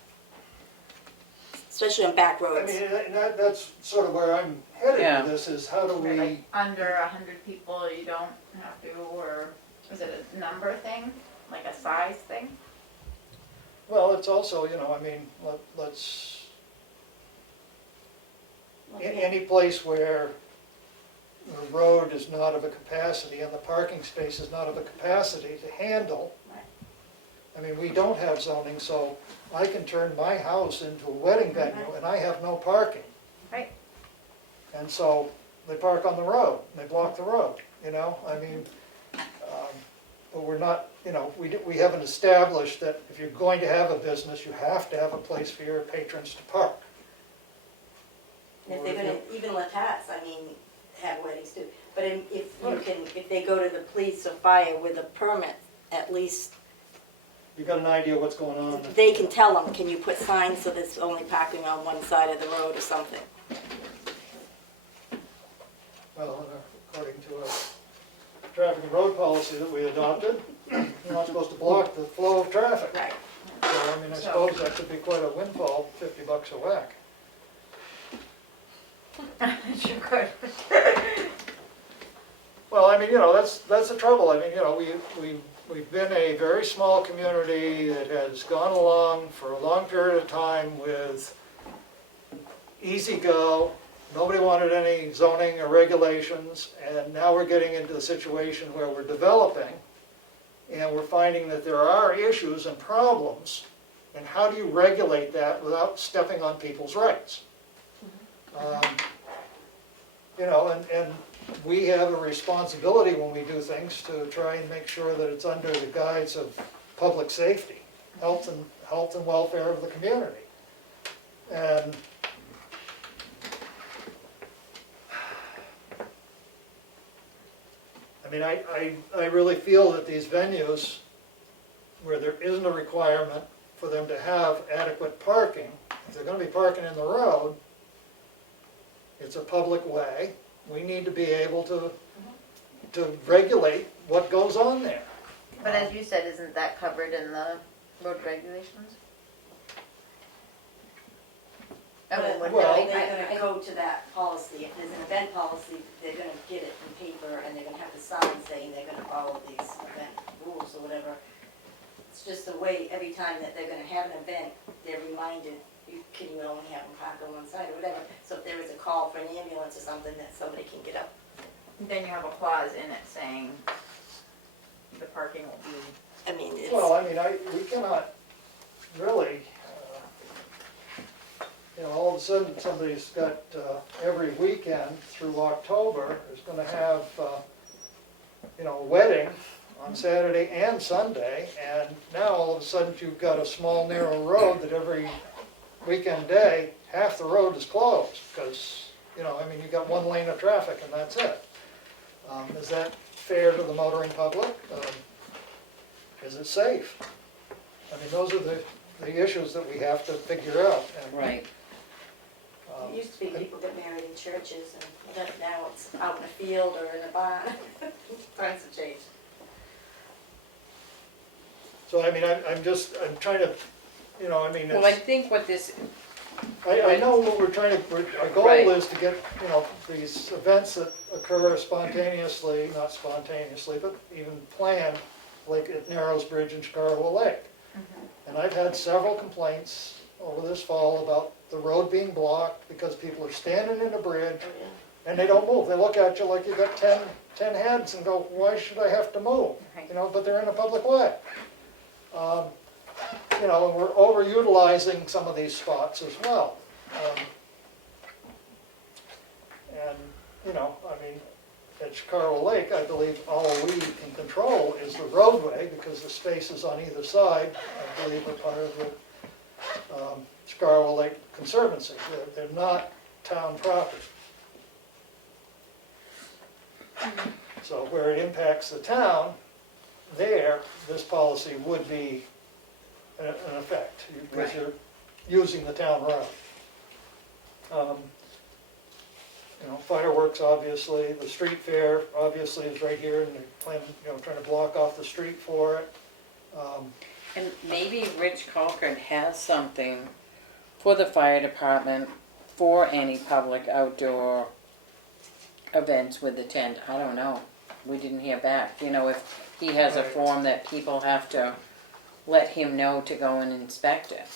Especially on back roads. That's sort of where I'm headed Yeah. with this, is how do we, Like under 100 people, you don't have to, or is it a number thing, like a size thing? well, it's also, let's, any place where the road is not of a capacity and the parking space is not of a capacity to handle. We don't have zoning, so I can turn my house into a wedding venue and I have no parking. Right. And so they park on the road, and they block the road, but we're not, we haven't established that if you're going to have a business, you have to have a place for your patrons to park. And if they're gonna, even Latats, I mean, have weddings too. But if they go to the police or fire with a permit, at least You got an idea what's going on? they can tell them, can you put signs so there's only parking on one side of the road or something? Well, according to a traffic and road policy that we adopted, you're not supposed to block the flow of traffic. Right. So, I mean, I suppose that could be quite a windfall, $50 a whack. Sure could. Well, I mean, that's the trouble. I mean, we've been a very small community that has gone along for a long period of time with easy go. Nobody wanted any zoning or regulations, and now we're getting into the situation where we're developing, and we're finding that there are issues and problems, and how do you regulate that without stepping on people's rights? And we have a responsibility when we do things to try and make sure that it's under the guise of public safety, health and welfare of the community. And I mean, I really feel that these venues where there isn't a requirement for them to have adequate parking, if they're going to be parking in the road, it's a public way. We need to be able to regulate what goes on there. But as you said, isn't that covered in the road regulations? I mean, But well- they're gonna go to that policy. If there's an event policy, they're gonna get it in paper and they're gonna have the sign saying they're gonna follow these event rules or whatever. It's just a way, every time that they're gonna have an event, they're reminded, you only have them park on one side or whatever. So if there is a call for an ambulance or something, that somebody can get up. then you have a clause in it saying the parking will be. I mean, it's. Well, I mean, we cannot really, all of a sudden somebody's got, every weekend through October is gonna have, a wedding on Saturday and Sunday, and now all of a sudden you've got a small narrow road that every weekend day, half the road is closed, because, you've got one lane of traffic and that's it. Is that fair to the motoring public? Is it safe? I mean, those are the issues that we have to figure out. And, Right. It used to be people get married in churches, and now it's out in a field or in a barn. Times have changed. So, I mean, I'm trying to, Well, I think what this, I know what we're trying to, our goal Right. is to get, these events that occur spontaneously, not spontaneously, but even planned, like at Narrows Bridge and Scarrow Lake. And I've had several complaints over this fall about the road being blocked because people are standing in a bridge and they don't move. They look at you like you've got 10 heads and go, why should I have to move? Right. But they're in a public way. And we're overutilizing some of these spots as well. At Chicarro Lake, I believe all we can control is the roadway because the spaces on either side, I believe, are part of the Chicarro Lake Conservancy. They're not town property. So where it impacts the town, this policy would be an effect, because Right. you're using the town road. Fireworks, obviously, the street fair, obviously, is right here, and they're planning, trying to block off the street for it. and maybe Rich Colcord has something for the fire department for any public outdoor events with the tent. I don't know. We didn't hear back. If he has a Right. form that people have to let him know to go and inspect it.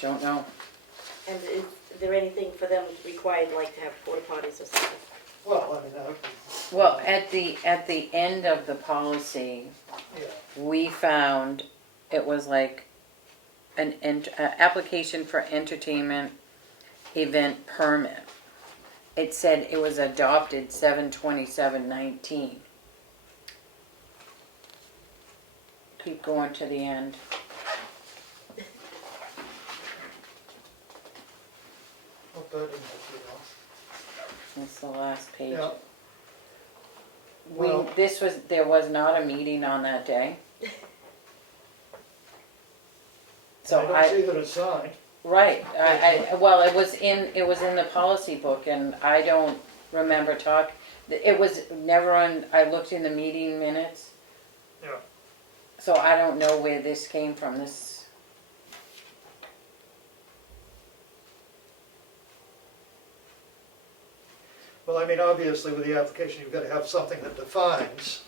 Don't know. And is there anything for them required, like to have porta potties or something? Well, I mean, Well, at the end of the policy, yeah, we found it was like an application for entertainment event permit. it said it was adopted 7/27/19. Keep going to the end. What that is, you It's the last page. know. Yeah. Well- There was not a meeting on that day. So I don't see that it's signed. right, well, it was in the policy book, and I don't remember it was never on, I looked in the meeting minutes. Yeah. So I don't know where this came from, this. Well, I mean, obviously with the application, you've got to have something that defines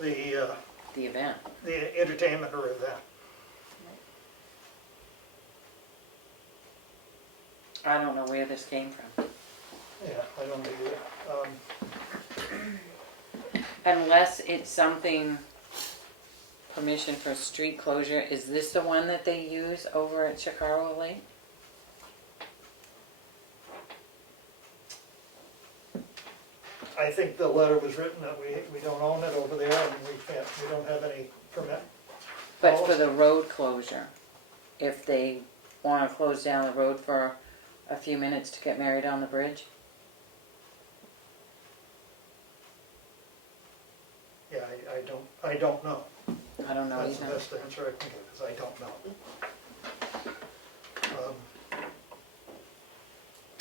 the event. the entertainment or event. I don't know where this came from. Yeah, I don't either. Unless it's something, permission for street closure, is this the one that they use over at Chicago Lake? I think the letter was written that we don't own it over there and we don't have any permit. But for the road closure, if they want to close down the road for a few minutes to get married on the bridge? Yeah, I don't know. I don't know That's the either. best answer I can give, because I don't know.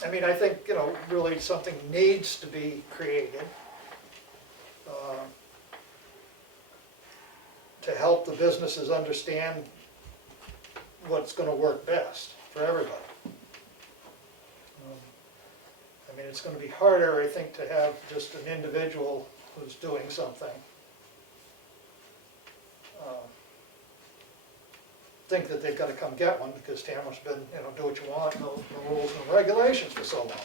I mean, I think, really something needs to be created to help the businesses understand what's going to work best for everybody. I mean, it's going to be harder, I think, to have just an individual who's doing something think that they've got to come get one, because Tamworth's been, do what you want, no rules, no regulations for so long.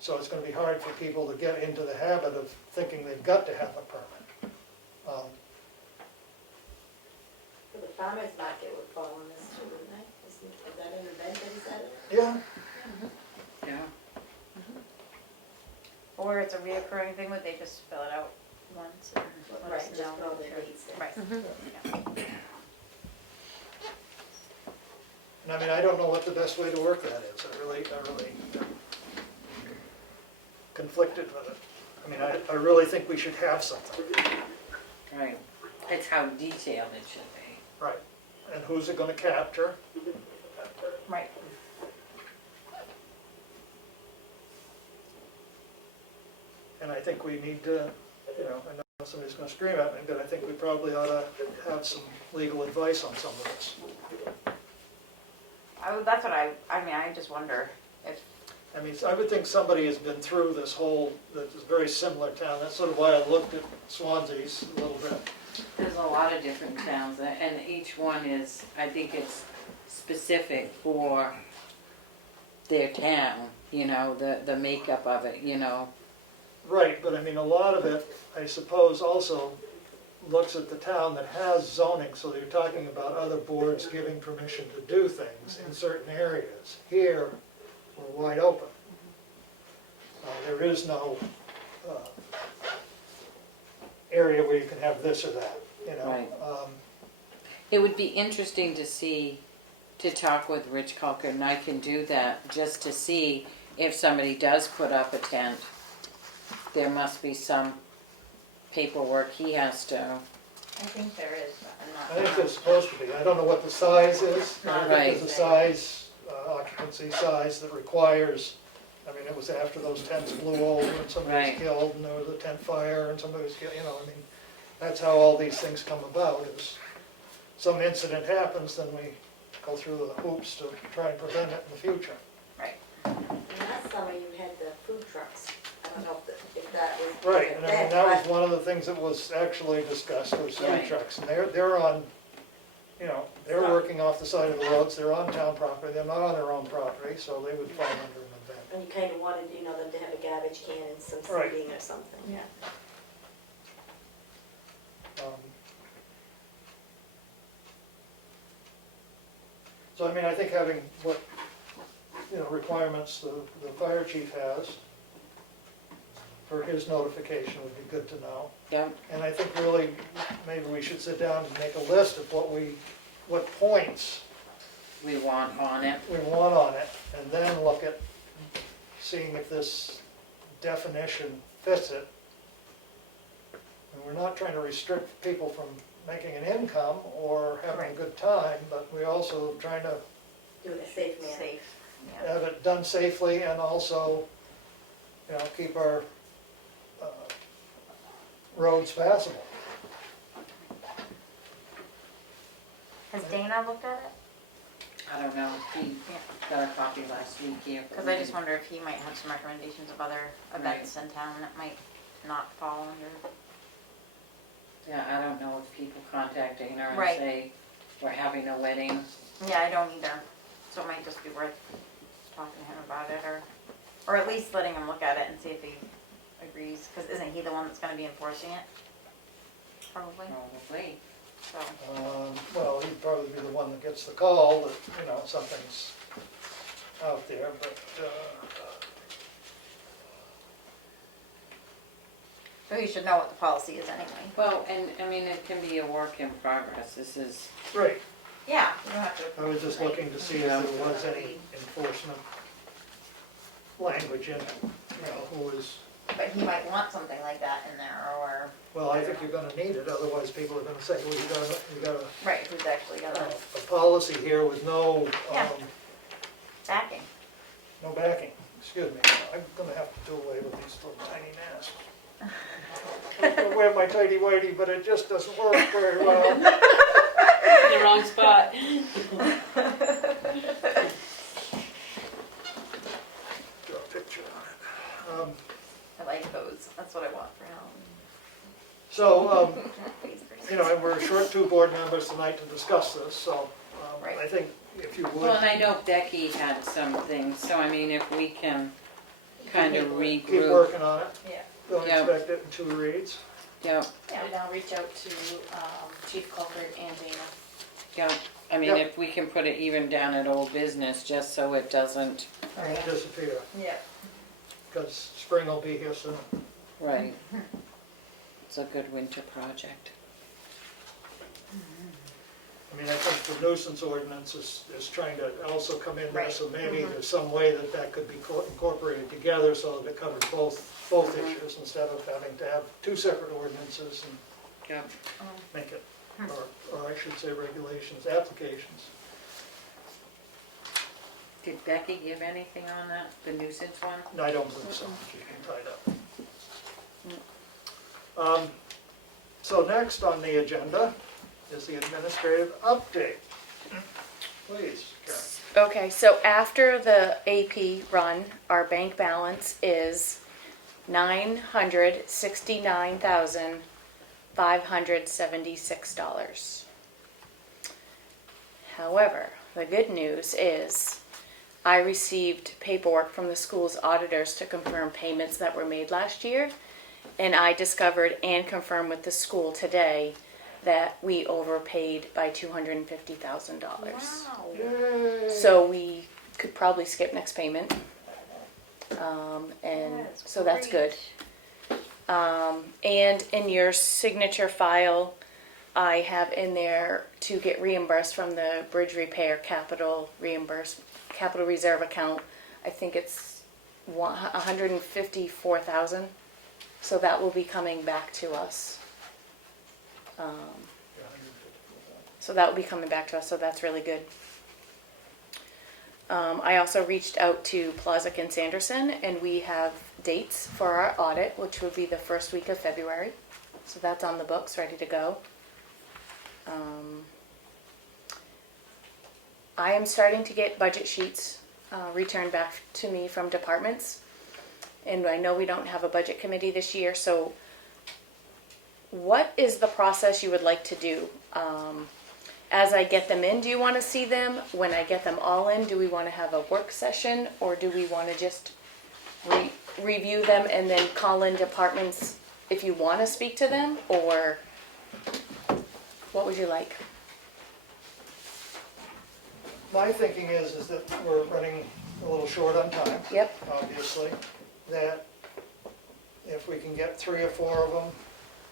So it's going to be hard for people to get into the habit of thinking they've got to have a permit. For the farmer's market would fall on this too, wouldn't it? Is that an event that he's at? Yeah, Yeah. Or it's a reoccurring thing where they just fill it out once and let Right, us just know. put all the dates in. Right. and I mean, I don't know what the best way to work that is. I really conflicted with it. I mean, I really think we should have something. Right. It's how detailed it should be. Right. And who's it going to capture? Right. And I think we need to, I know somebody's going to scream at me, but I think we probably ought to have some legal advice on some of this. That's what I mean, I just wonder if, I mean, I would think somebody has been through this very similar town. That's sort of why I looked at Swansea's a little bit. There's a lot of different towns, and each one is, I think it's specific for their town, the makeup of it, Right, but I mean, a lot of it, I suppose, also looks at the town that has zoning, so you're talking about other boards giving permission to do things in certain areas. Here, we're wide open. There is no area where you can have this or that, Right. It would be interesting to talk with Rich Culker, and I can do that, just to see if somebody does put up a tent, there must be some paperwork he has to. I think there is, but I'm not. I think there's supposed to be. I don't know what the size is. I think Right. there's a size, occupancy size that requires, I mean, it was after those tents blew over and somebody was Right. killed, and there was a tent fire and somebody was killed, I mean, that's how all these things come about, is some incident happens, then we go through the hoops to try and prevent it in the future. And last summer you had the food trucks. I don't know if that was. Right, and I mean, that was one of the things that was actually discussed, was food Right. trucks, and they're on, they're working off the side of the roads, they're on town property, they're not on their own property, so they would fall under an event. And you kind of wanted, them to have a garbage can and some Right. seating or something. Yeah. So I mean, I think having requirements the fire chief has for his notification would be good to know. Yeah, And I think really, maybe we should sit down and make a list of what points we want on it. we want on it, and then look at seeing if this definition fits it. And we're not trying to restrict people from making an income or having a good time, but we're also trying to Do it in a safe manner. Safe, yeah. have it done safely and also, keep our roads passable. Has Dana looked at it? I don't know, he got a copy last week here. Because I just wonder if he might have some recommendations of other events in town that might not fall under. Yeah, I don't know if people contact Dana and Right. say, we're having a wedding. Yeah, I don't either. So it might just be worth talking to him about it, or at least letting him look at it and see if he agrees. Because isn't he the one that's going to be enforcing it? Probably. Probably. So. Well, he'd probably be the one that gets the call that, something's out there, but, So you should know what the policy is anyway. Well, and, I mean, it can be a work in progress, this is, right. Yeah, you don't have to. I was just looking to see if there was any enforcement language in it, who was, But he might want something like that in there, or. well, I think you're gonna need it, otherwise people are gonna say, well, you got Right, who's actually gonna. a policy here with no, Yeah. Backing. no backing. Excuse me, I'm gonna have to do away with these little tiny masks. I'm gonna wear my tighty whitey, but it just doesn't work very well. The wrong spot. Draw a picture on it. I like those. That's what I want for So, Halloween. and we're short 2 board members tonight to discuss this, so Right. I think if you would. well, and I know Becky had some things, so I mean, if we can kind of Keep regroup. working on it. Yeah. Don't Yeah. expect it in 2 reads. Yeah, And I'll reach out to Chief Culprit and Dana. yeah, I mean, Yep. if we can put it even down at old business, just so it doesn't, Won't disappear, Yeah. because spring will be here soon. right. It's a good winter project. I mean, I think the nuisance ordinance is trying to also come in there, Right. so maybe there's some way that could be incorporated together so that it covers both issues instead of having to have 2 separate ordinances and Yeah. make it, or I should say regulations, applications. Did Becky give anything on that, the nuisance one? No, I don't believe so, she's been tied up. So next on the agenda is the administrative update. Please, Karen. Okay, so after the AP run, our bank balance is $969,576. However, the good news is I received paperwork from the school's auditors to confirm payments that were made last year, and I discovered and confirmed with the school today that we overpaid by $250,000. Yay! So we could probably skip next payment. And so that's good. And in your signature file, I have in there to get reimbursed from the bridge repair capital reserve account. I think it's $154,000. So that will be coming back to us. So that will be coming back to us, so that's really good. I also reached out to Plazek and Sanderson, and we have dates for our audit, which would be the first week of February. So that's on the books, ready to go. I am starting to get budget sheets returned back to me from departments. And I know we don't have a budget committee this year, so what is the process you would like to do? As I get them in, do you want to see them? When I get them all in, do we want to have a work session, or do we want to just review them and then call in departments if you want to speak to them, or what would you like? My thinking is that we're running a little short on time, Yep. obviously, that if we can get 3 or 4 of them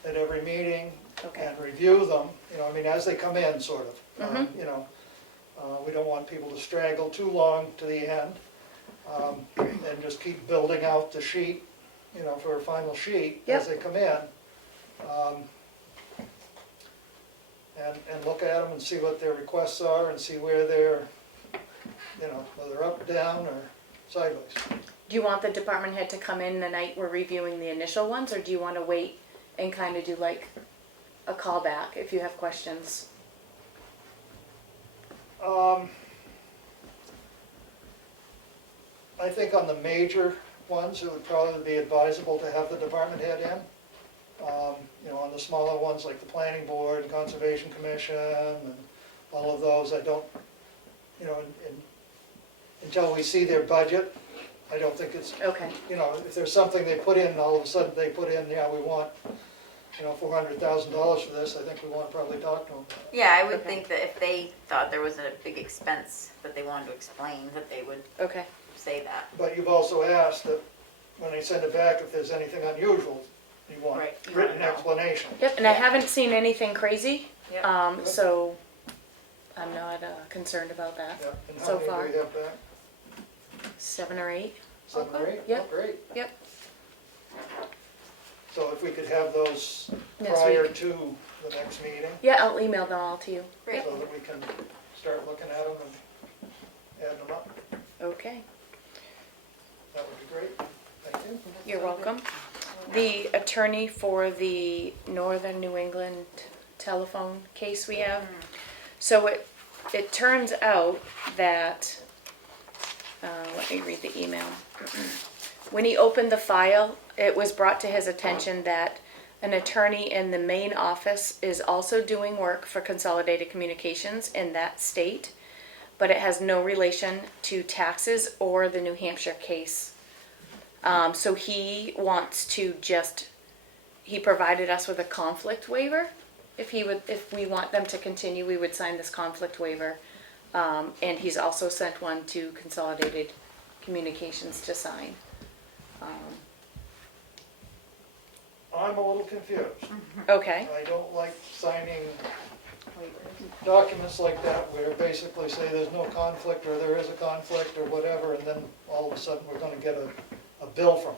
at every meeting Okay. and review them, you know, I mean, as they come in, sort of. Mhm. You know, we don't want people to straggle too long to the end, and just keep building out the sheet, you know, for a final sheet as Yep. they come in. And look at them and see what their requests are and see where they're, you know, whether up, down, or sideways. Do you want the department head to come in the night we're reviewing the initial ones, or do you want to wait and kind of do like a callback if you have questions? I think on the major ones, it would probably be advisable to have the department head in. You know, on the smaller ones like the planning board and conservation commission and all of those, I don't, you know, until we see their budget, I don't think it's, Okay. you know, if there's something they put in, all of a sudden they put in, yeah, we want, you know, $400,000 for this, I think we want to probably talk to them. Yeah, I would Okay. think that if they thought there was a big expense that they wanted to explain, that they would Okay. say that. But you've also asked that when they send it back, if there's anything unusual, you want Right, you written wanna know. explanation. Yep, and I haven't seen anything crazy, Yep. so I'm not concerned about that. Yeah, and So how many far. do we have back? 7 or 8. 7 or 8? Yep. Oh, great. Yep. So if we could have those Next prior week. to the next meeting, Yeah, I'll email them all to you. Great. so that we can start looking at them and adding them up, Okay. that would be great. Thank you. You're welcome. The attorney for the Northern New England telephone case we have. So it turns out that, let me read the email. When he opened the file, it was brought to his attention that an attorney in the main office is also doing work for Consolidated Communications in that state, but it has no relation to taxes or the New Hampshire case. So he wants to he provided us with a conflict waiver. If we want them to continue, we would sign this conflict waiver. And he's also sent one to Consolidated Communications to sign. I'm a little confused. Okay, I don't like signing documents like that where basically say there's no conflict or there is a conflict or whatever, and then all of a sudden we're gonna get a bill from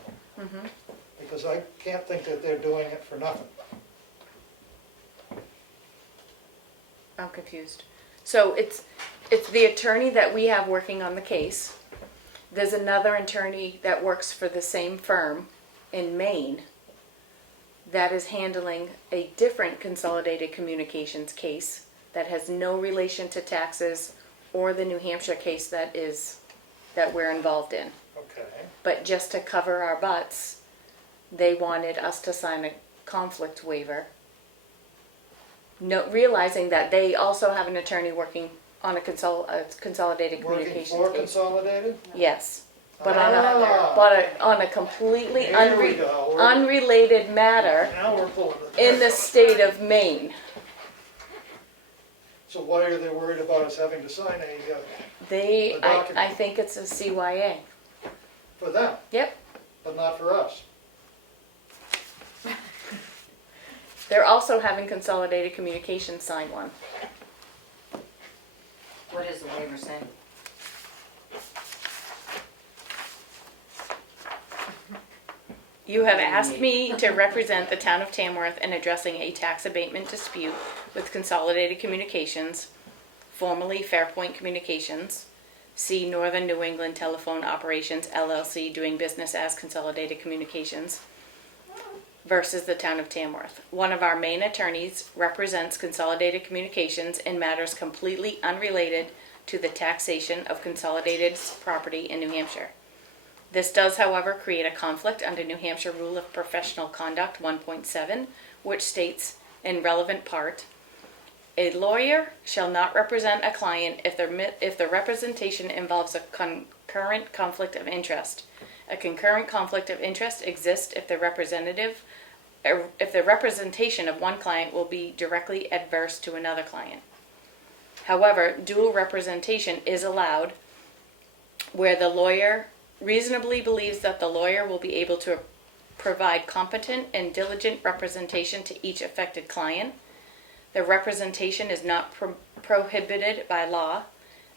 them. Because I can't think that they're doing it for nothing. I'm confused. So it's the attorney that we have working on the case. There's another attorney that works for the same firm in Maine that is handling a different Consolidated Communications case that has no relation to taxes or the New Hampshire case that we're involved in. Okay. But just to cover our butts, they wanted us to sign a conflict waiver. No, realizing that they also have an attorney working on a Consolidated Working Communications for case. Consolidated? Yes, but Ah. on a completely Here we go. unrelated matter Now we're pulling it. in the state of Maine. So why are they worried about us having to sign a I document. think it's a CYA. for them, Yep. but not for us? They're also having Consolidated Communications sign one. What does the waiver say? You have asked me to represent the town of Tamworth in addressing a tax abatement dispute with Consolidated Communications, formerly Fairpoint Communications, see Northern New England Telephone Operations LLC doing business as Consolidated Communications, versus the town of Tamworth. One of our main attorneys represents Consolidated Communications in matters completely unrelated to the taxation of Consolidated's property in New Hampshire. This does, however, create a conflict under New Hampshire Rule of Professional Conduct 1.7, which states, in relevant part, a lawyer shall not represent a client if the representation involves a concurrent conflict of interest. A concurrent conflict of interest exists if the representation of one client will be directly adverse to another client. However, dual representation is allowed where the lawyer reasonably believes that the lawyer will be able to provide competent and diligent representation to each affected client. The representation is not prohibited by law.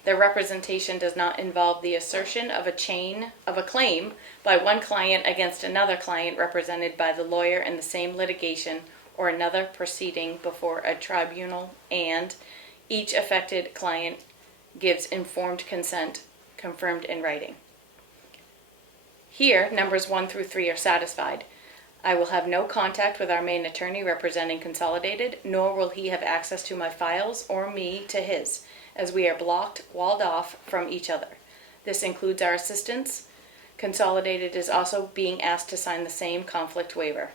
The representation does not involve the assertion of a claim by one client against another client represented by the lawyer in the same litigation or another proceeding before a tribunal, and each affected client gives informed consent confirmed in writing. Here, numbers 1 through 3 are satisfied. I will have no contact with our main attorney representing Consolidated, nor will he have access to my files or me to his, as we are walled off from each other. This includes our assistants. Consolidated is also being asked to sign the same conflict waiver.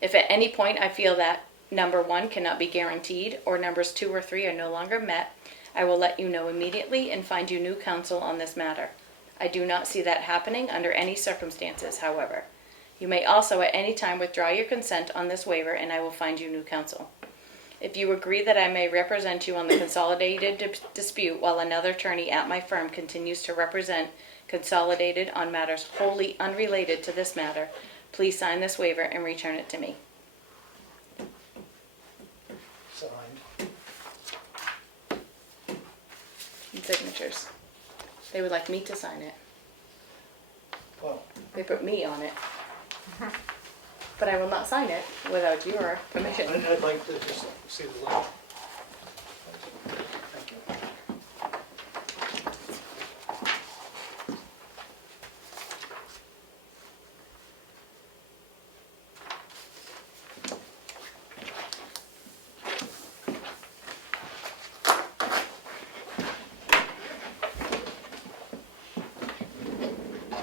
If at any point I feel that number 1 cannot be guaranteed, or numbers 2 or 3 are no longer met, I will let you know immediately and find you new counsel on this matter. I do not see that happening under any circumstances, however. You may also at any time withdraw your consent on this waiver and I will find you new counsel. If you agree that I may represent you on the Consolidated dispute while another attorney at my firm continues to represent Consolidated on matters wholly unrelated to this matter, please sign this waiver and return it to me. Signed. And signatures. They would like me to sign it. Well, They put me on it. But I will not sign it without your permission. I'd like to just see the letter. Thank you.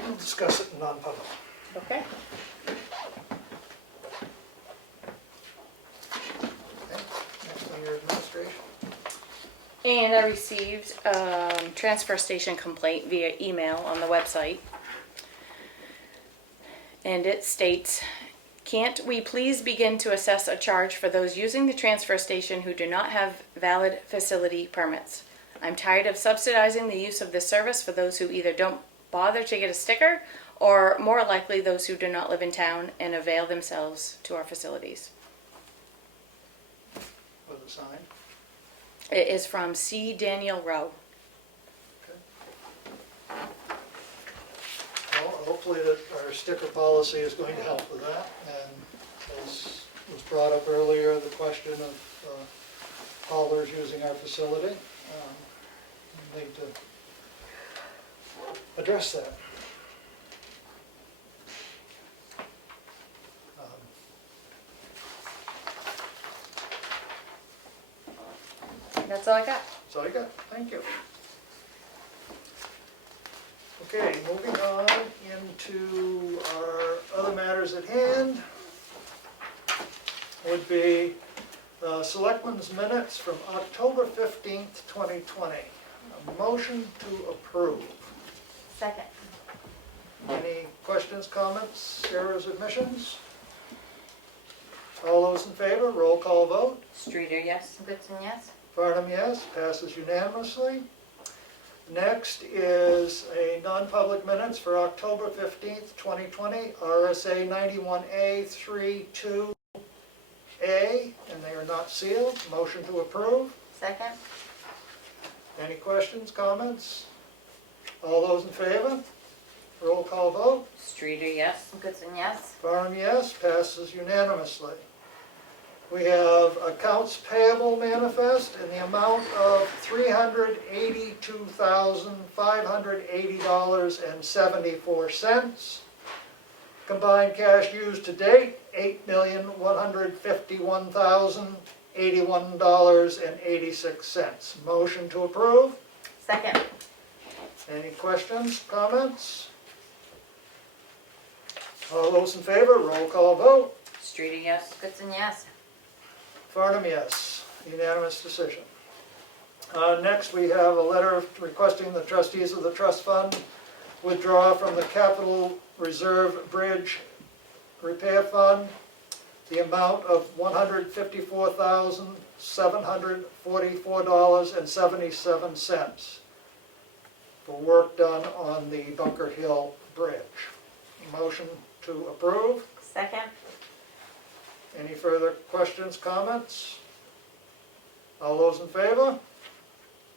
We'll discuss it in non-public. Okay. Okay, next on your administration. And I received a transfer station complaint via email on the website. And it states, "Can't we please begin to assess a charge for those using the transfer station who do not have valid facility permits? I'm tired of subsidizing the use of this service for those who either don't bother to get a sticker, or more likely those who do not live in town and avail themselves to our facilities." Was it signed? It is from C. Daniel Rowe. Well, hopefully that our sticker policy is going to help with that. And as was brought up earlier, the question of haulers using our facility, we need to address that. That's all I got. That's all you got, thank you. Okay, moving on into our other matters at hand would be Selectmen's minutes from October 15th, 2020. A motion to approve. Second. Any questions, comments, errors, omissions? All those in favor, roll call vote. Streeter, yes? Goodson, yes? Farnham, yes, passes unanimously. Next is a non-public minutes for October 15th, 2020, RSA 91A 32A, and they are not sealed. Motion to approve. Second. Any questions, comments? All those in favor? Roll call vote. Streeter, yes? Goodson, yes? Farnham, yes, passes unanimously. We have accounts payable manifest in the amount of $382,580.74. Combined cash used to date, $8,151,081.86. Motion to approve. Second. Any questions, comments? All those in favor, roll call vote. Streeter, yes? Goodson, yes? Farnham, yes. Unanimous decision. Next, we have a letter requesting the trustees of the trust fund withdraw from the Capital Reserve Bridge Repair Fund the amount of $154,744.77 for work done on the Bunker Hill Bridge. Motion to approve. Second? Any further questions, comments? All those in favor?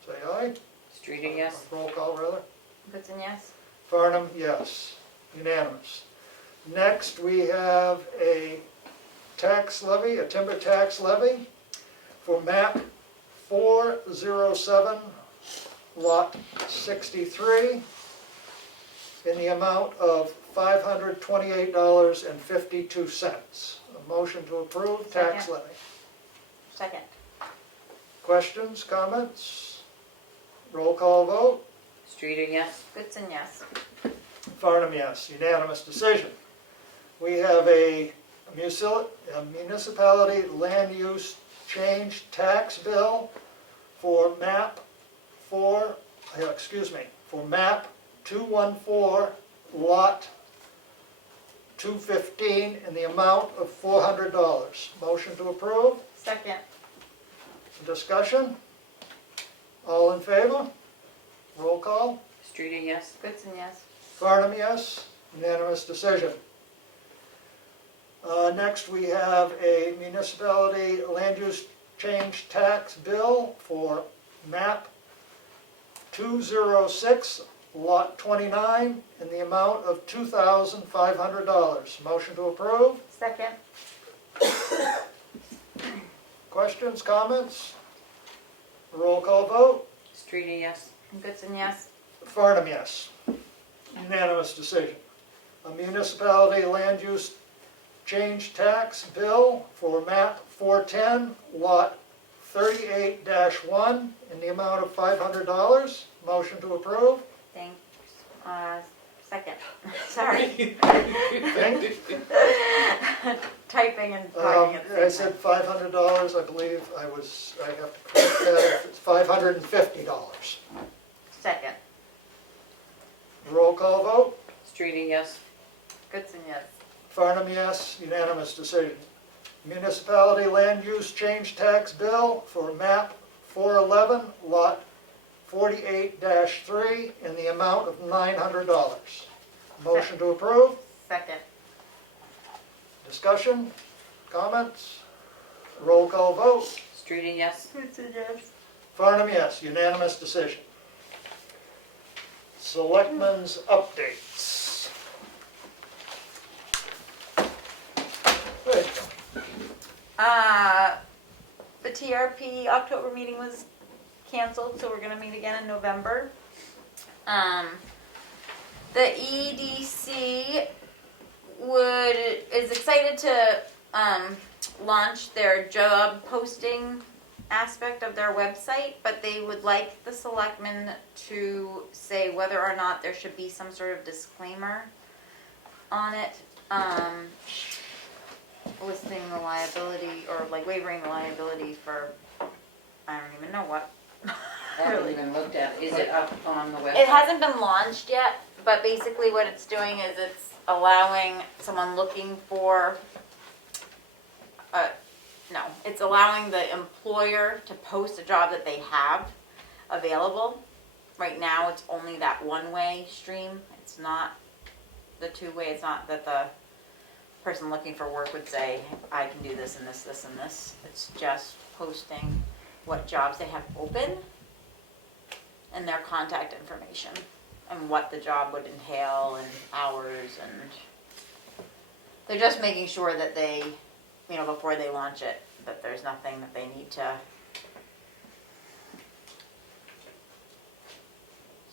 Say aye. Streeter, yes? Roll call, rather. Goodson, yes? Farnham, yes. Unanimous. Next, we have a tax levy, a timber tax levy for map 407, lot 63, in the amount of $528.52. A motion to approve tax Second. levy. Second. Questions, comments? Roll call vote. Streeter, yes? Goodson, yes? Farnham, yes. Unanimous decision. We have a municipality land use change tax bill for map for map 214, lot 215, in the amount of $400. Motion to approve. Second. Discussion? All in favor? Roll call. Streeter, yes? Goodson, yes? Farnham, yes. Unanimous decision. Next, we have a municipality land use change tax bill for map 206, lot 29, in the amount of $2,500. Motion to approve. Second. Questions, comments? Roll call vote. Streeter, yes? Goodson, yes? Farnham, yes. Unanimous decision. A municipality land use change tax bill for map 410, lot 38-1, in the amount of $500. Motion to approve. Thanks. Second. Sorry. Thank Typing and talking at the I same said $500, I believe I have to correct that, it's $550. Second. Roll call vote. Streeter, yes? Goodson, yes? Farnham, yes. Unanimous decision. Municipality land use change tax bill for map 411, lot 48-3, in the amount of $900. Motion to approve. Second. Discussion, comments, roll call vote. Streeter, yes? Goodson, yes? Farnham, yes. Unanimous decision. Selectmen's updates. Good. The TRP October meeting was canceled, so we're gonna meet again in November. The EDC is excited to launch their job posting aspect of their website, but they would like the selectmen to say whether or not there should be some sort of disclaimer on it, listing the liability, or like waivering the liability for, I don't even know what. I haven't even looked at it. Is it up on the website? It hasn't been launched yet, but basically what it's doing is it's allowing someone looking for, it's allowing the employer to post a job that they have available. Right now, it's only that one-way stream. It's not the two-way. It's not that the person looking for work would say, I can do this and this, this and this. It's just posting what jobs they have open and their contact information and what the job would entail and hours, and they're just making sure that they, before they launch it, that there's nothing that they need to.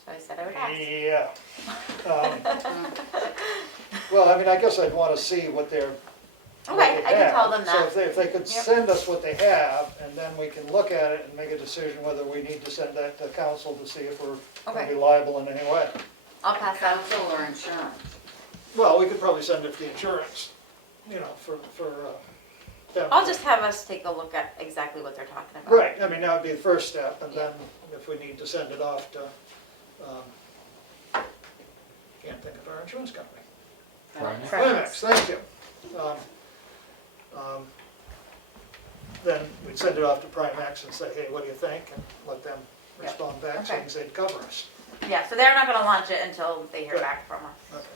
So I said I would ask. Yeah. Well, I mean, I guess I'd want to see what they're. Okay, I can tell them So that. if they could send us what they have, and then we can look at it and make a decision whether we need to send that to council to see if we're going to Okay. be liable in any way. I'll pass that. Council or insurance? Well, we could probably send it to the insurance, for them. I'll just have us take a look at exactly what they're talking about. Right, I mean, that would be the first step, and then if we need to send it off to, can't think of our insurance company. Primex. Primex, thank you. Then we'd send it off to Primex and say, hey, what do you think? And let them respond back Okay. saying they'd cover us. Yeah, so they're not gonna launch it until they hear Good. back from us. Okay.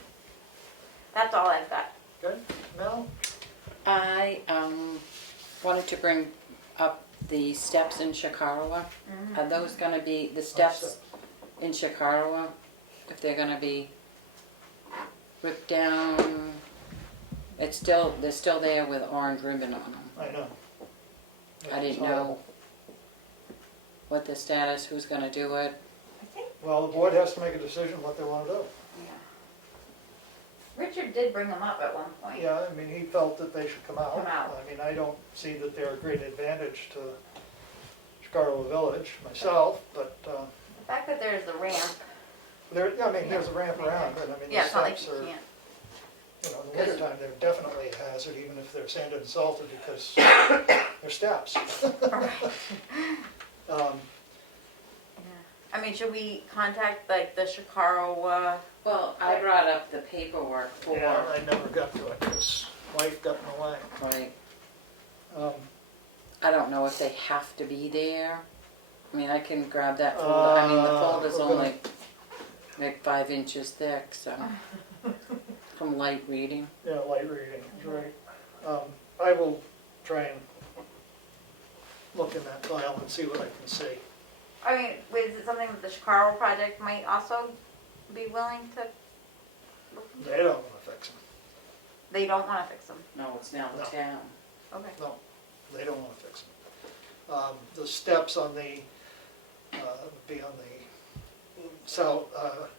That's all I've got. Okay, Mel? I wanted to bring up the steps in Shikarawa. Are those gonna be, the steps in Shikarawa, if they're gonna be ripped down? They're still there with orange ribbon on them. I know. I didn't know what the status, who's gonna do it. Well, the board has to make a decision what they want to do. Richard did bring them up at one point. Yeah, I mean, he felt that they should come out. Come out. I mean, I don't see that they're a great advantage to Chicago Village myself, but, The fact that there's the ramp, I mean, there's a ramp around, and I mean, yeah, the it's not like steps you are, can't. you know, in the wintertime, they're definitely a hazard, even if they're sanded and salted, because they're steps. I mean, should we contact like the Shikarawa? Well, I brought up the paperwork for, Yeah, I never got to it, because life got in the way. right, Um, I don't know if they have to be there. I mean, I can grab that folder, I mean, the folder's we're gonna- only like 5 inches thick, so, from light reading. Yeah, light reading, right. I will try and look in that file and see what I can see. I mean, is it something that the Shikarawa project might also be willing to? They don't want to fix them. They don't want to fix them. No, it's now the No. town. Okay. No, they don't want to fix them. The steps on the, would be on the south,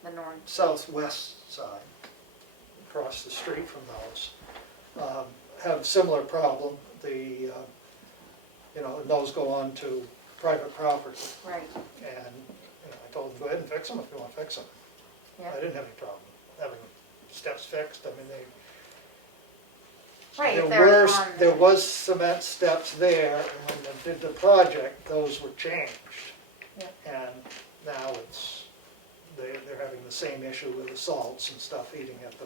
The north. southwest side, across the street from those, have similar problem. You know, those go on to private property, Right. and, you know, I told them, go ahead and fix them if you want to fix them. Yeah. I didn't have any problem having steps fixed, I mean, Right. If there they're were, on there was cement steps there, and when they did the project, those were changed. Yeah. And now they're having the same issue with the salts and stuff eating at the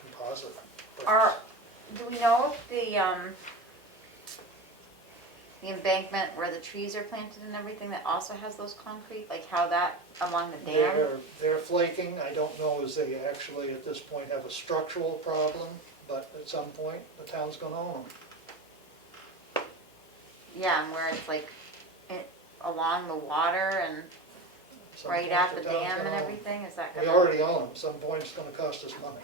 composite. But- Do we know if the embankment where the trees are planted and everything that also has those concrete, like how that along the dam? They're flaking. I don't know as they actually at this point have a structural problem, but at some point, the town's gonna own them. Yeah, and where it's like along the water and Some right point, at the town's dam gonna and own 'em. everything, is that We gonna? already own them. Some point it's gonna cost us money,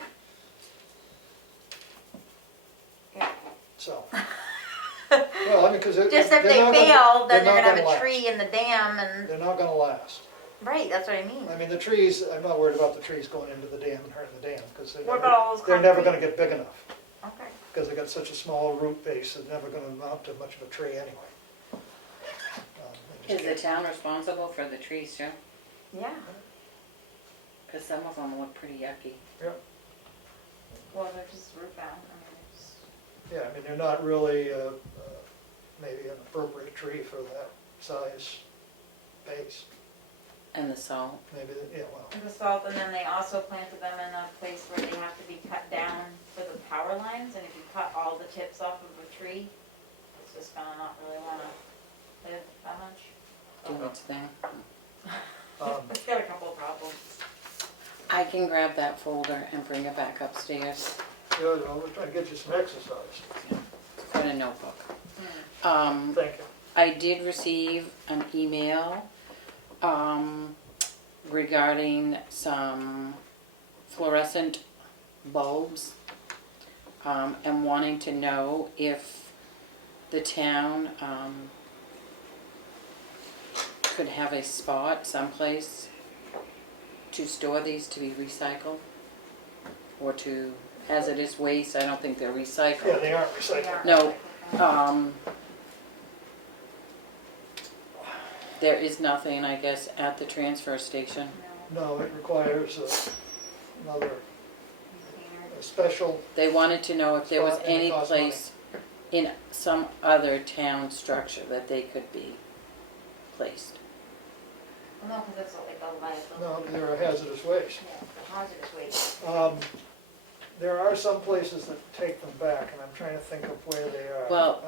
Yeah. so. Well, I mean, because Just if they fail, then they're gonna have a tree in the dam and, They're not gonna last. right, that's what I mean. I mean, the trees, I'm not worried about the trees going into the dam and hurting the dam, because What about all those they're never concrete? gonna get big enough, Okay. because they got such a small root base, they're never gonna amount to much of a tree anyway. They Is just the town responsible for the trees too? Yeah, Because some of them look pretty yucky. well, they're just root bound, I mean, it's. Yeah, I mean, they're not really, maybe an appropriate tree for that size base, And the salt. maybe, yeah, well, The salt, and then they also planted them in a place where they have to be cut down for the power lines, and if you cut all the tips off of a tree, it's just gonna not really wanna live that much. Do its thing. It's got a couple of problems. I can grab that folder and bring it back upstairs. good, well, we're trying to get you some exercise, Put a notebook. thank you. I did receive an email regarding some fluorescent bulbs and wanting to know if the town could have a spot someplace to store these to be recycled or to hazardous waste. I don't think they're recycled. Yeah, they aren't recyclable. No, there is nothing, I guess, at the transfer station. No, it requires another, a special, They wanted to know if there was Spot and it any costs money. place in some other town structure that they could be placed. Well, no, cause that's like a liability. no, they're a hazardous waste. Yeah, hazardous waste. there are some places that take them back, and I'm trying to think of where they are. Well,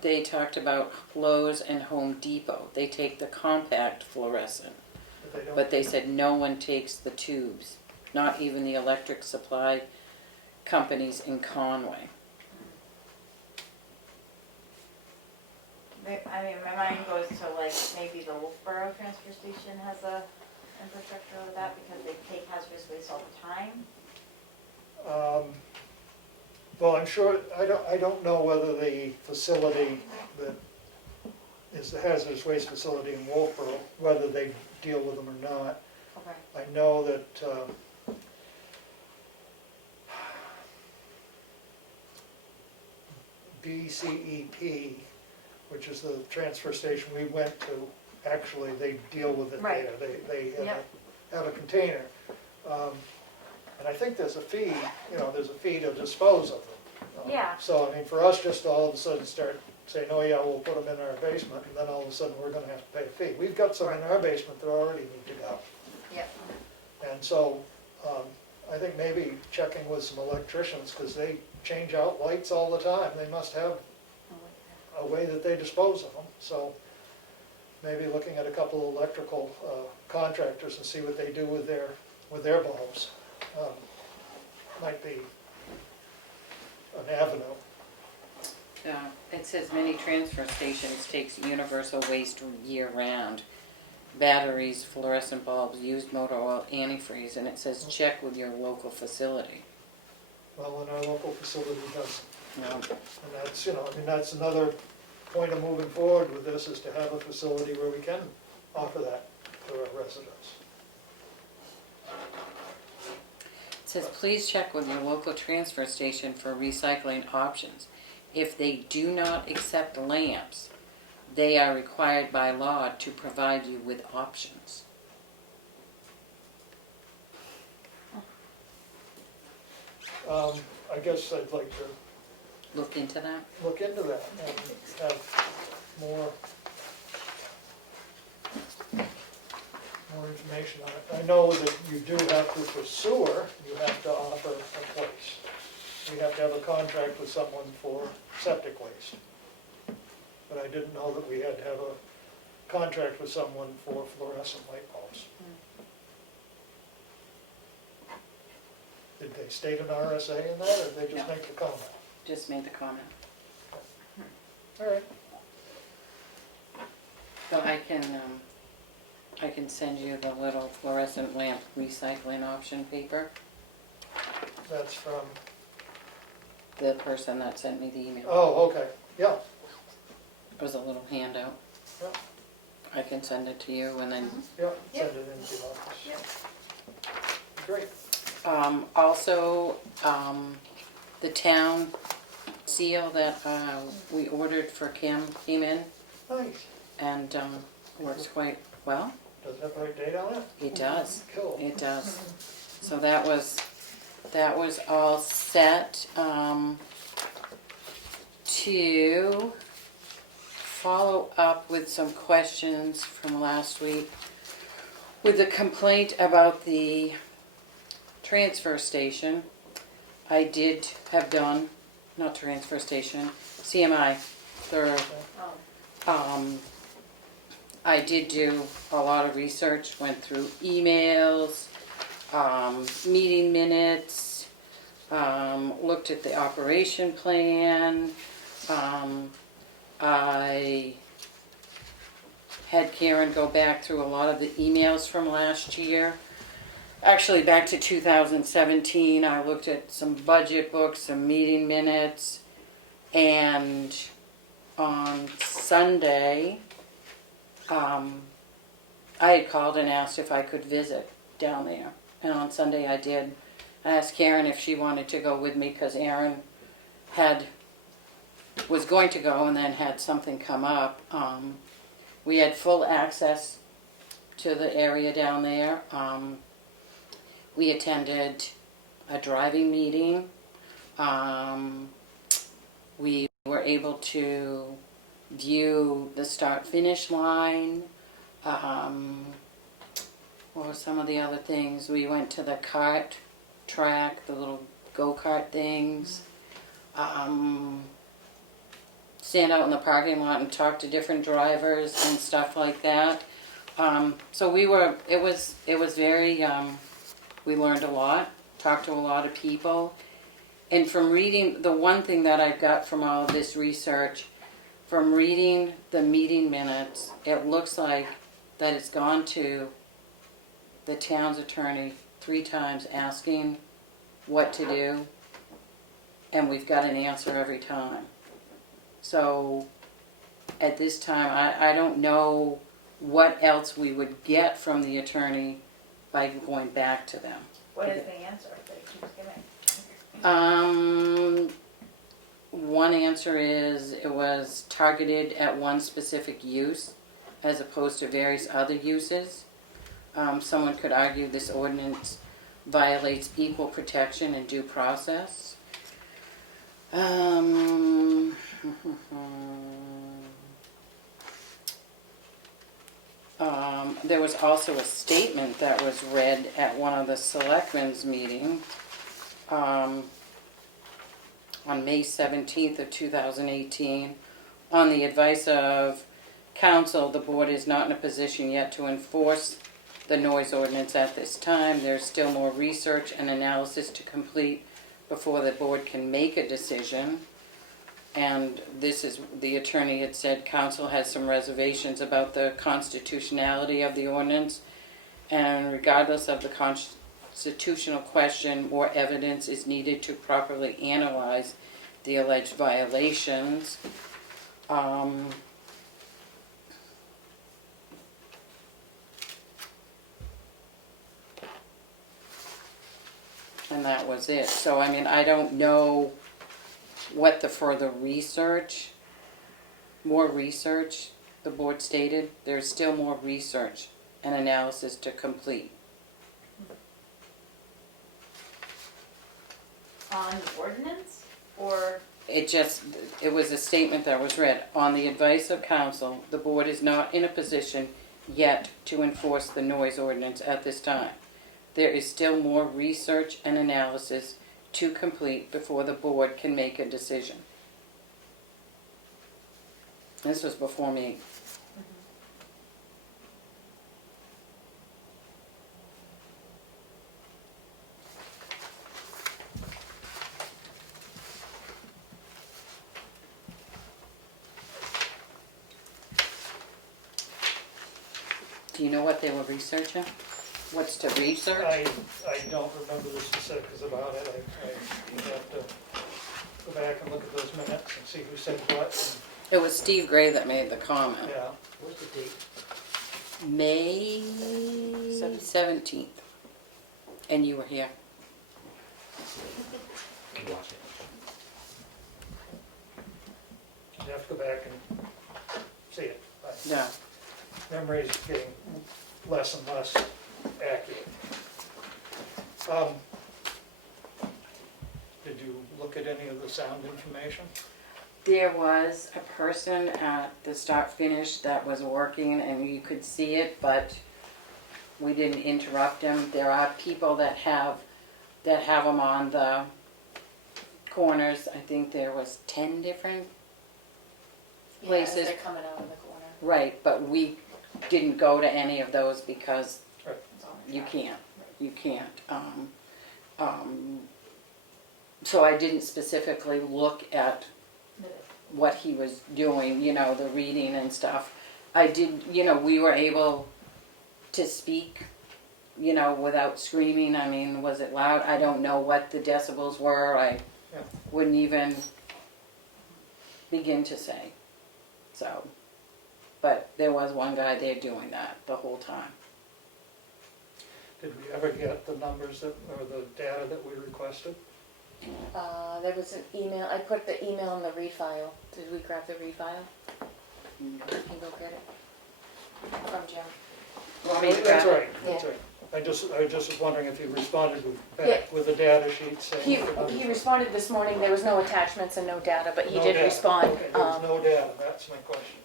they talked about Lowe's and Home Depot. They take the compact fluorescent, They don't- but they said no one takes the tubes, not even the electric supply companies in Conway. I mean, my mind goes to like maybe the Wolfboro transfer station has a infrastructure with that because they take hazardous waste all the time. Well, I'm sure, I don't know whether the facility that is the hazardous waste facility in Wolfboro, whether they deal with them or not. Okay. I know that BCEP, which is the transfer station we went to, actually, they deal with it Right. there. They have, Yep. have a container. And I think there's a fee, there's a fee to dispose of them. Yeah. So, I mean, for us just to all of a sudden start saying, oh yeah, we'll put them in our basement, and then all of a sudden we're gonna have to pay a fee. We've got some in our basement that already need to go. Yep. And so, I think maybe checking with some electricians, because they change out lights all the time. They must have a way that they dispose of them. So maybe looking at a couple of electrical contractors and see what they do with their bulbs might be an avenue. It says many transfer stations takes universal waste year-round. Batteries, fluorescent bulbs, used motor oil, antifreeze, and it says check with your local facility. Well, and our local facility doesn't. No. And that's, that's another point of moving forward with this, is to have a facility where we can offer that to our residents. It says please check with your local transfer station for recycling options. If they do not accept lamps, they are required by law to provide you with options. I guess I'd like to Look into that. look into that and have more information on it. I know that you do have to, for sewer, you have to offer a place. You have to have a contract with someone for septic waste. But I didn't know that we had to have a contract with someone for fluorescent light bulbs. Did they state an RSA in that, or did they just No. make the comment? Just made the comment. All right. So I can send you the little fluorescent lamp recycling option paper. That's from, The person that sent me the email. oh, okay, yeah. It was a little handout. Yeah. I can send it to you and then Yeah, send it into the office. Great. also, the town seal that we ordered for Kim came in Nice. and works quite well. Does that have the right date on it? It does. Cool. It does. So that was all set. To follow up with some questions from last week with the complaint about the transfer station. I did have done, not transfer station, CMI, I did do a lot of research, went through emails, meeting minutes, looked at the operation plan. I had Karen go back through a lot of the emails from last year. Actually, back to 2017, I looked at some budget books, some meeting minutes, and on Sunday, I had called and asked if I could visit down there. And on Sunday I did. I asked Karen if she wanted to go with me because Aaron was going to go and then had something come up. We had full access to the area down there. We attended a driving meeting. We were able to view the start-finish line. What were some of the other things? We went to the kart track, the little go-kart things, stand out in the parking lot and talk to different drivers and stuff like that. So it was very, we learned a lot, talked to a lot of people. And from reading, the one thing that I got from all of this research, from reading the meeting minutes, it looks like that it's gone to the town's attorney 3 times asking what to do, and we've got an answer every time. So at this time, I don't know what else we would get from the attorney by going back to them. What is the answer that it keeps giving? One answer is it was targeted at one specific use as opposed to various other uses. Someone could argue this ordinance violates equal protection and due process. There was also a statement that was read at one of the Selectmen's meetings on May 17th of 2018. On the advice of council, the board is not in a position yet to enforce the noise ordinance at this time. There's still more research and analysis to complete before the board can make a decision. And this is, the attorney had said, council has some reservations about the constitutionality of the ordinance, and regardless of the constitutional question, more evidence is needed to properly analyze the alleged violations. And that was it. So, I mean, I don't know what the further research, more research, the board stated. There's still more research and analysis to complete. On the ordinance, or? It was a statement that was read. On the advice of council, the board is not in a position yet to enforce the noise ordinance at this time. There is still more research and analysis to complete before the board can make a decision. This was before me. Do you know what they were researching? What's to research? I don't remember the specifics about it. I have to go back and look at those minutes and see who said what. It was Steve Gray that made the comment. Yeah. What's the date? May 17th. And you were here. Watch it. You have to go back and see it. Yeah. Memory is getting less and less accurate. Did you look at any of the sound information? There was a person at the start finish that was working and you could see it, but we didn't interrupt him. There are people that have them on the corners. I think there was 10 different places. Yeah, they're coming out of the corner. Right, but we didn't go to any of those because Right. you can't. So I didn't specifically look at what he was doing, the reading and stuff. I did, we were able to speak, without screaming. I mean, was it loud? I don't know what the decibels were. I wouldn't even begin to say. So, but there was one guy there doing that the whole time. Did we ever get the numbers or the data that we requested? There was an email. I put the email in the read file. Did we grab the read file? You can go get it from Jim. Want me to That's grab right, it? that's right. I just was wondering if you responded back Yeah. with the data sheet saying. He what the numbers he were. responded this morning. There was no attachments and no data, but he No did data. respond. Okay, there was no data, that's my question.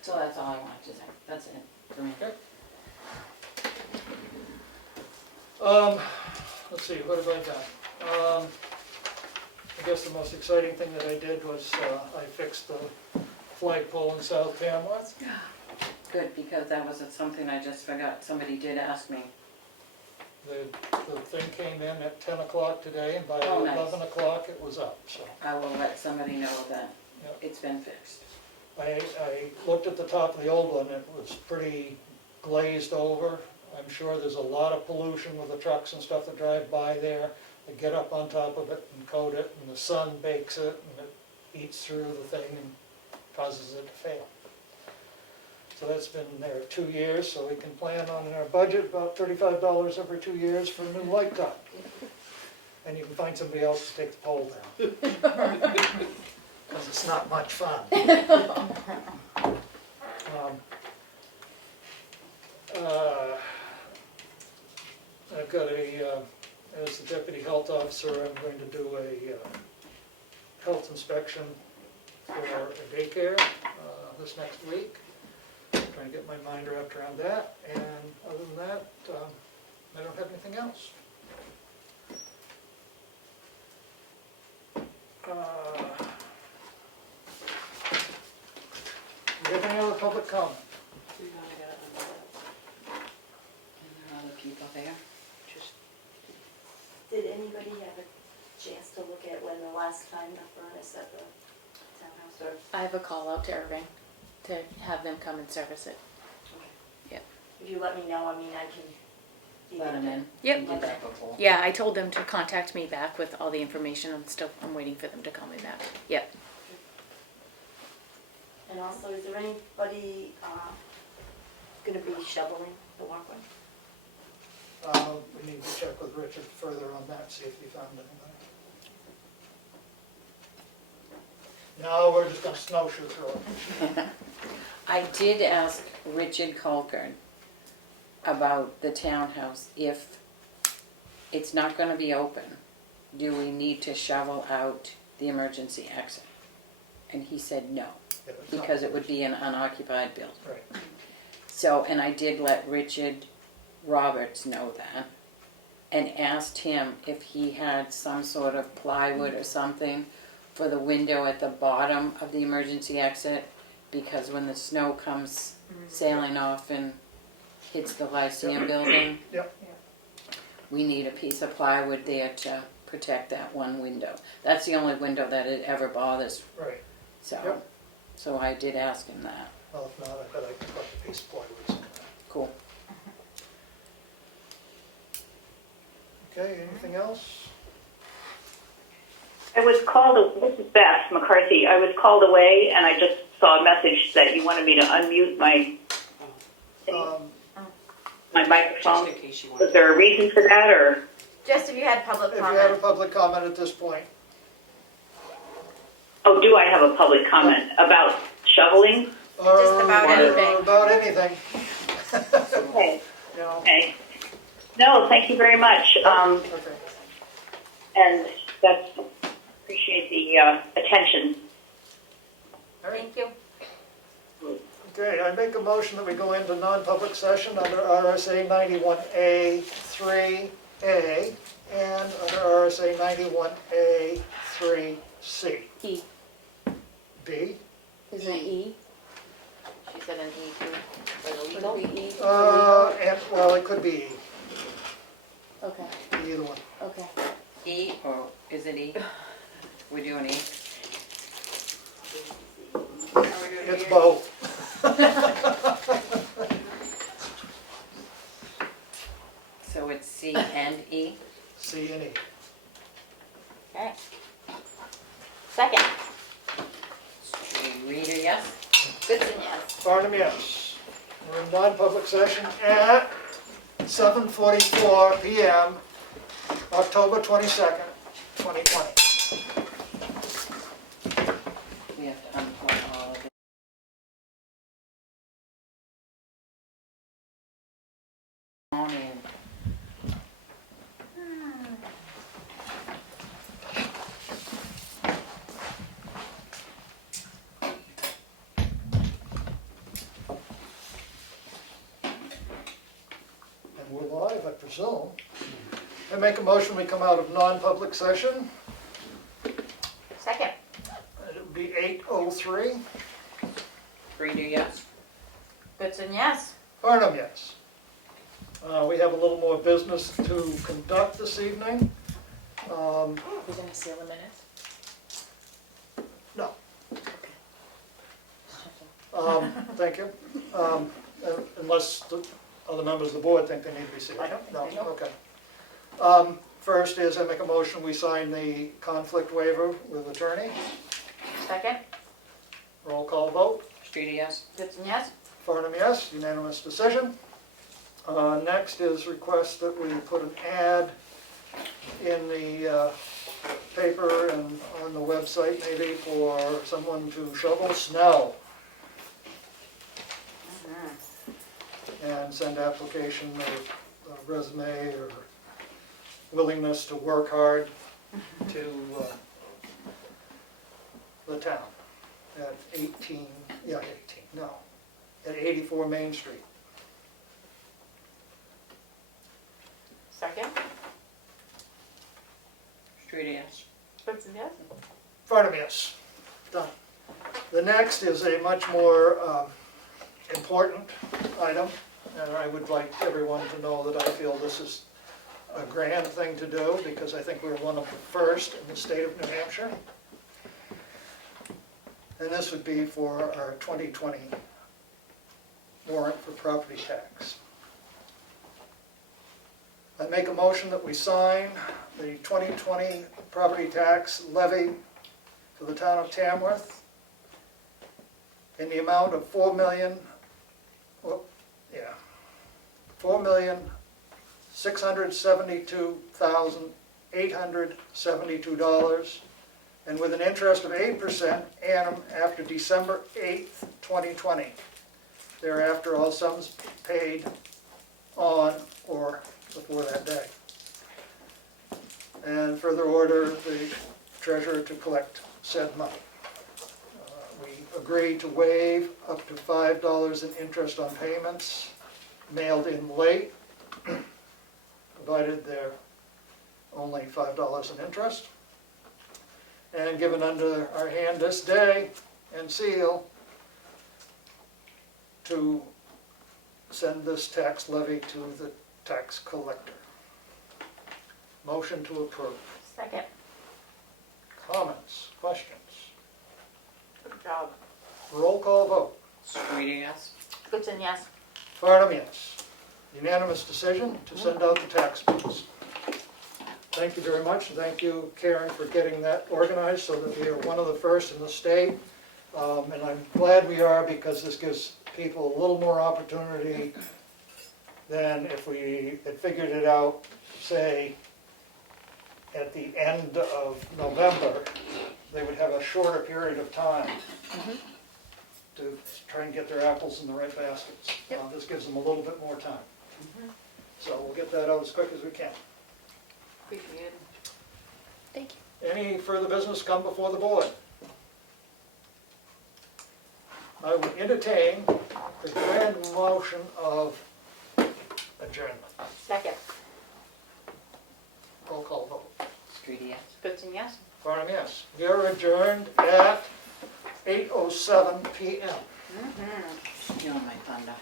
So that's all I wanted to say. Okay. Let's see, what have I done? I guess the most exciting thing that I did was I fixed the flagpole in South Tamworth. Good, because that was something I just forgot. Somebody did ask me. The thing came in at 10 o'clock today, and by Oh, nice. 11 o'clock it was up, so. I will let somebody know that Yep. it's been fixed. I looked at the top of the old one, it was pretty glazed over. I'm sure there's a lot of pollution with the trucks and stuff that drive by there. They get up on top of it and coat it, and the sun bakes it, and it eats through the thing and causes it to fail. So that's been there 2 years, so we can plan on in our budget about $35 every 2 years for a new light top. And you can find somebody else to take the pole down. Because it's not much fun. I've got as the deputy health officer, I'm going to do a health inspection for a daycare this next week. Trying to get my mind wrapped around that, and other than that, I don't have anything else. Do you have any other public comment? And there are other people there. Did anybody have a chance to look at when the last time the furnace at the townhouse or? I have a call out to Irving to have them come and service it. If you let me know, I mean, I can. Let them in. Yep. We did that before. Yeah, I told them to contact me back with all the information. I'm waiting for them to call me back. Yep. And also, is there anybody gonna be shoveling the walkway? We need to check with Richard further on that, see if he found anything. No, we're just gonna snowshoe through it. I did ask Richard Colkern about the townhouse. If it's not gonna be open, do we need to shovel out the emergency exit? And he said no, Yeah, it's not- because it would be an unoccupied building. Right. So, and I did let Richard Roberts know that, and asked him if he had some sort of plywood or something for the window at the bottom of the emergency exit, because when the snow comes sailing off and hits the Lyceum building, Yep. we need a piece of plywood there to protect that one window. That's the only window that it ever bothers, Right. so, Yep. so I did ask him that. Well, if not, I bet I can put a piece of plywood somewhere. Cool. Okay, anything else? I was called, this is Beth McCarthy, I was called away and I just saw a message that you wanted me to unmute my microphone. Just in case you want. Was there a reason for that, or? Just if you had public If you have a comment. public comment at this point, Oh, do I have a public comment about shoveling? Just about or anything. About anything. Okay. You know, Okay. No, thank you very much. okay. And that's, appreciate the attention. Thank you. Okay, I make a motion that we go into non-public session under RSA 91A 3A and under RSA 91A 3C. E. B? Is it E? She said an E too. For the Would legal. it be E? And, well, it could be Okay, either one. okay. E, or is it E? We're doing E? It's both. So it's C and E? C and E. Okay. Second. Reader, yes? Goodson, yes. Barnum, yes. We're in non-public session at 7:44 PM, October 22nd, 2020. We have to unplug all of it. On in. presume. I make a motion, we come out of non-public session. Second. It would be 8:03. Rita, yes. Goodson, yes. Farnham, yes. We have a little more business to conduct this evening. We're gonna seal the minutes? No. Thank you. Unless the other members of the board think they need to be sealed. I don't think No, they do. okay. First is I make a motion, we sign the conflict waiver with attorney. Second. Roll call vote. Streeter, yes. Goodson, yes. Farnham, yes. Unanimous decision. Next is request that we put an ad in the paper and on the website maybe for someone to shovel snow. And send application or resume or willingness to work hard to the town at 84 Main Street. Second. Streeter, yes. Goodson, yes. Farnham, yes. Done. The next is a much more important item, and I would like everyone to know that I feel this is a grand thing to do because I think we're one of the first in the state of New Hampshire. And this would be for our 2020 warrant for property tax. I make a motion that we sign the 2020 property tax levy for the town of Tamworth in the amount of $4,672,872, and with an interest of 8% annum after December 8th, 2020. Thereafter, all sums paid on or before that day. And further order the treasurer to collect said money. We agree to waive up to $5 in interest on payments mailed in late, provided they're only $5 in interest, and given under our hand this day and seal to send this tax levy to the tax collector. Motion to approve. Second. Comments, questions? Good job. Roll call vote. Streeter, yes. Goodson, yes. Farnham, yes. Unanimous decision to send out the tax bills. Thank you very much. Thank you, Karen, for getting that organized so that we are one of the first in the state. And I'm glad we are because this gives people a little more opportunity than if we had figured it out, say, at the end of November. They would have a shorter period of time to try and get their apples in the right baskets. This gives them a little bit more time. So we'll get that out as quick as we can. Appreciate it. Thank you. Any further business come before the board? I would entertain the grand motion of adjournment. Second. Roll call vote. Streeter, yes. Goodson, yes. Farnham, yes. We are adjourned at 8:07 p.m. Stealing my thunder.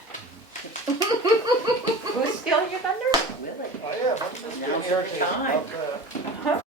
Who's stealing your thunder? Willie. I am. I'm just Now's here your to time. about,